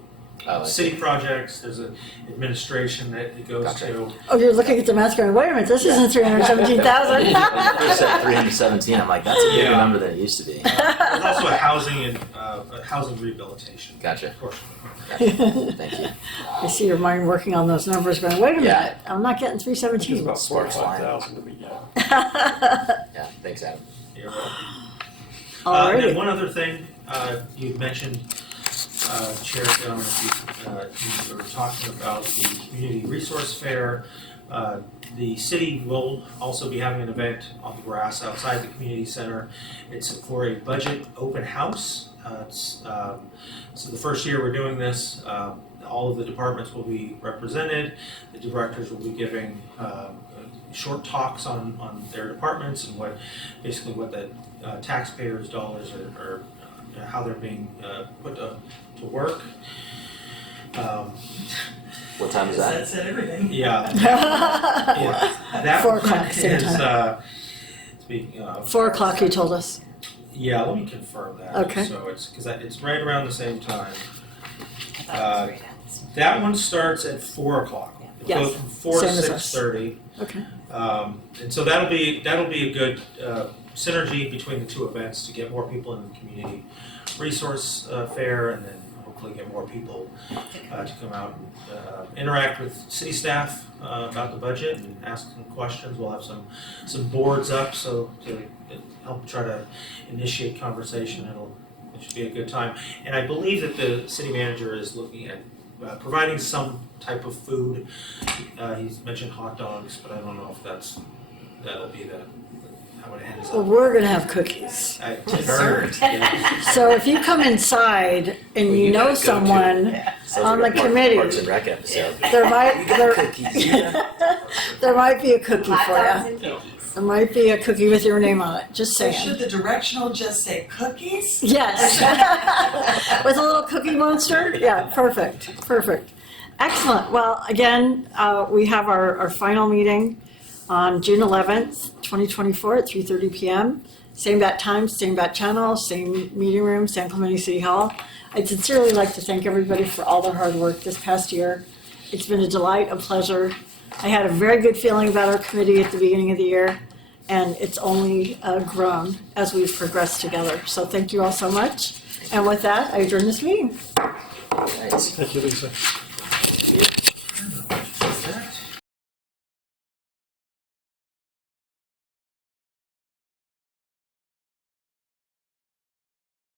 Oh, I see. projects. There's an administration that it goes Gotcha. to. Oh, you're looking at the math going, wait a minute, this isn't 317,000. You said 317. I'm like, that's a bigger Yeah. number than it used to be. There's also a housing and housing rehabilitation Gotcha. portion. Thank you. I see your mind working on those numbers going, wait a Yeah. minute, I'm not getting It's 317. about Sparks line. 45,000 to be done. Yeah, thanks, Adam. You're welcome. And Alrighty. then one other thing, you mentioned, Chair Gilman, you were talking about the Community Resource Fair. The city will also be having an event on the grass outside the community center. It's for a budget open house. So the first year we're doing this, all of the departments will be represented. The directors will be giving short talks on their departments and what the taxpayers' dollars are how they're being put to work. What time is that? That said everything. Yeah. Yeah. That 4 one o'clock, same is, time. speaking of. 4 o'clock, you told us. Yeah, let me confirm that. Okay. So it's right around the same time. I thought it was right at. That one starts at 4 o'clock. It Yes, goes from 4 to same as us. 6:30. Okay. And so that'll be a good synergy between the two events to get more people in the community resource fair, and then hopefully get more people to come out and interact with city staff about the budget and ask some questions. We'll have some boards up so to help try to initiate conversation. It should be a good time. And I believe that the city manager is looking at providing some type of food. He's mentioned hot dogs, but I don't know if that'll be how it ends Well, up. we're going to have cookies. Dessert. Yeah. So if you come inside and you know someone, Those On are the Parks committee. and Rec episode. there might Cookies. there might be a cookie Hot for dogs you. and cookies. There might be a cookie with your name on it. Just So saying. should the directional just say cookies? Yes. With a little cookie monster? Yeah, perfect. Excellent. Well, again, we have our final meeting on June 11th, 2024 at 3:30 p.m. Same bat time, same bat channel, same meeting room, San Clemente City Hall. I'd sincerely like to thank everybody for all their hard work this past year. It's been a delight, a pleasure. I had a very good feeling about our committee at the beginning of the year, and it's only grown as we've progressed together. So thank you all so much. And with that, I adjourn this meeting. Thanks. Thank you, Lisa.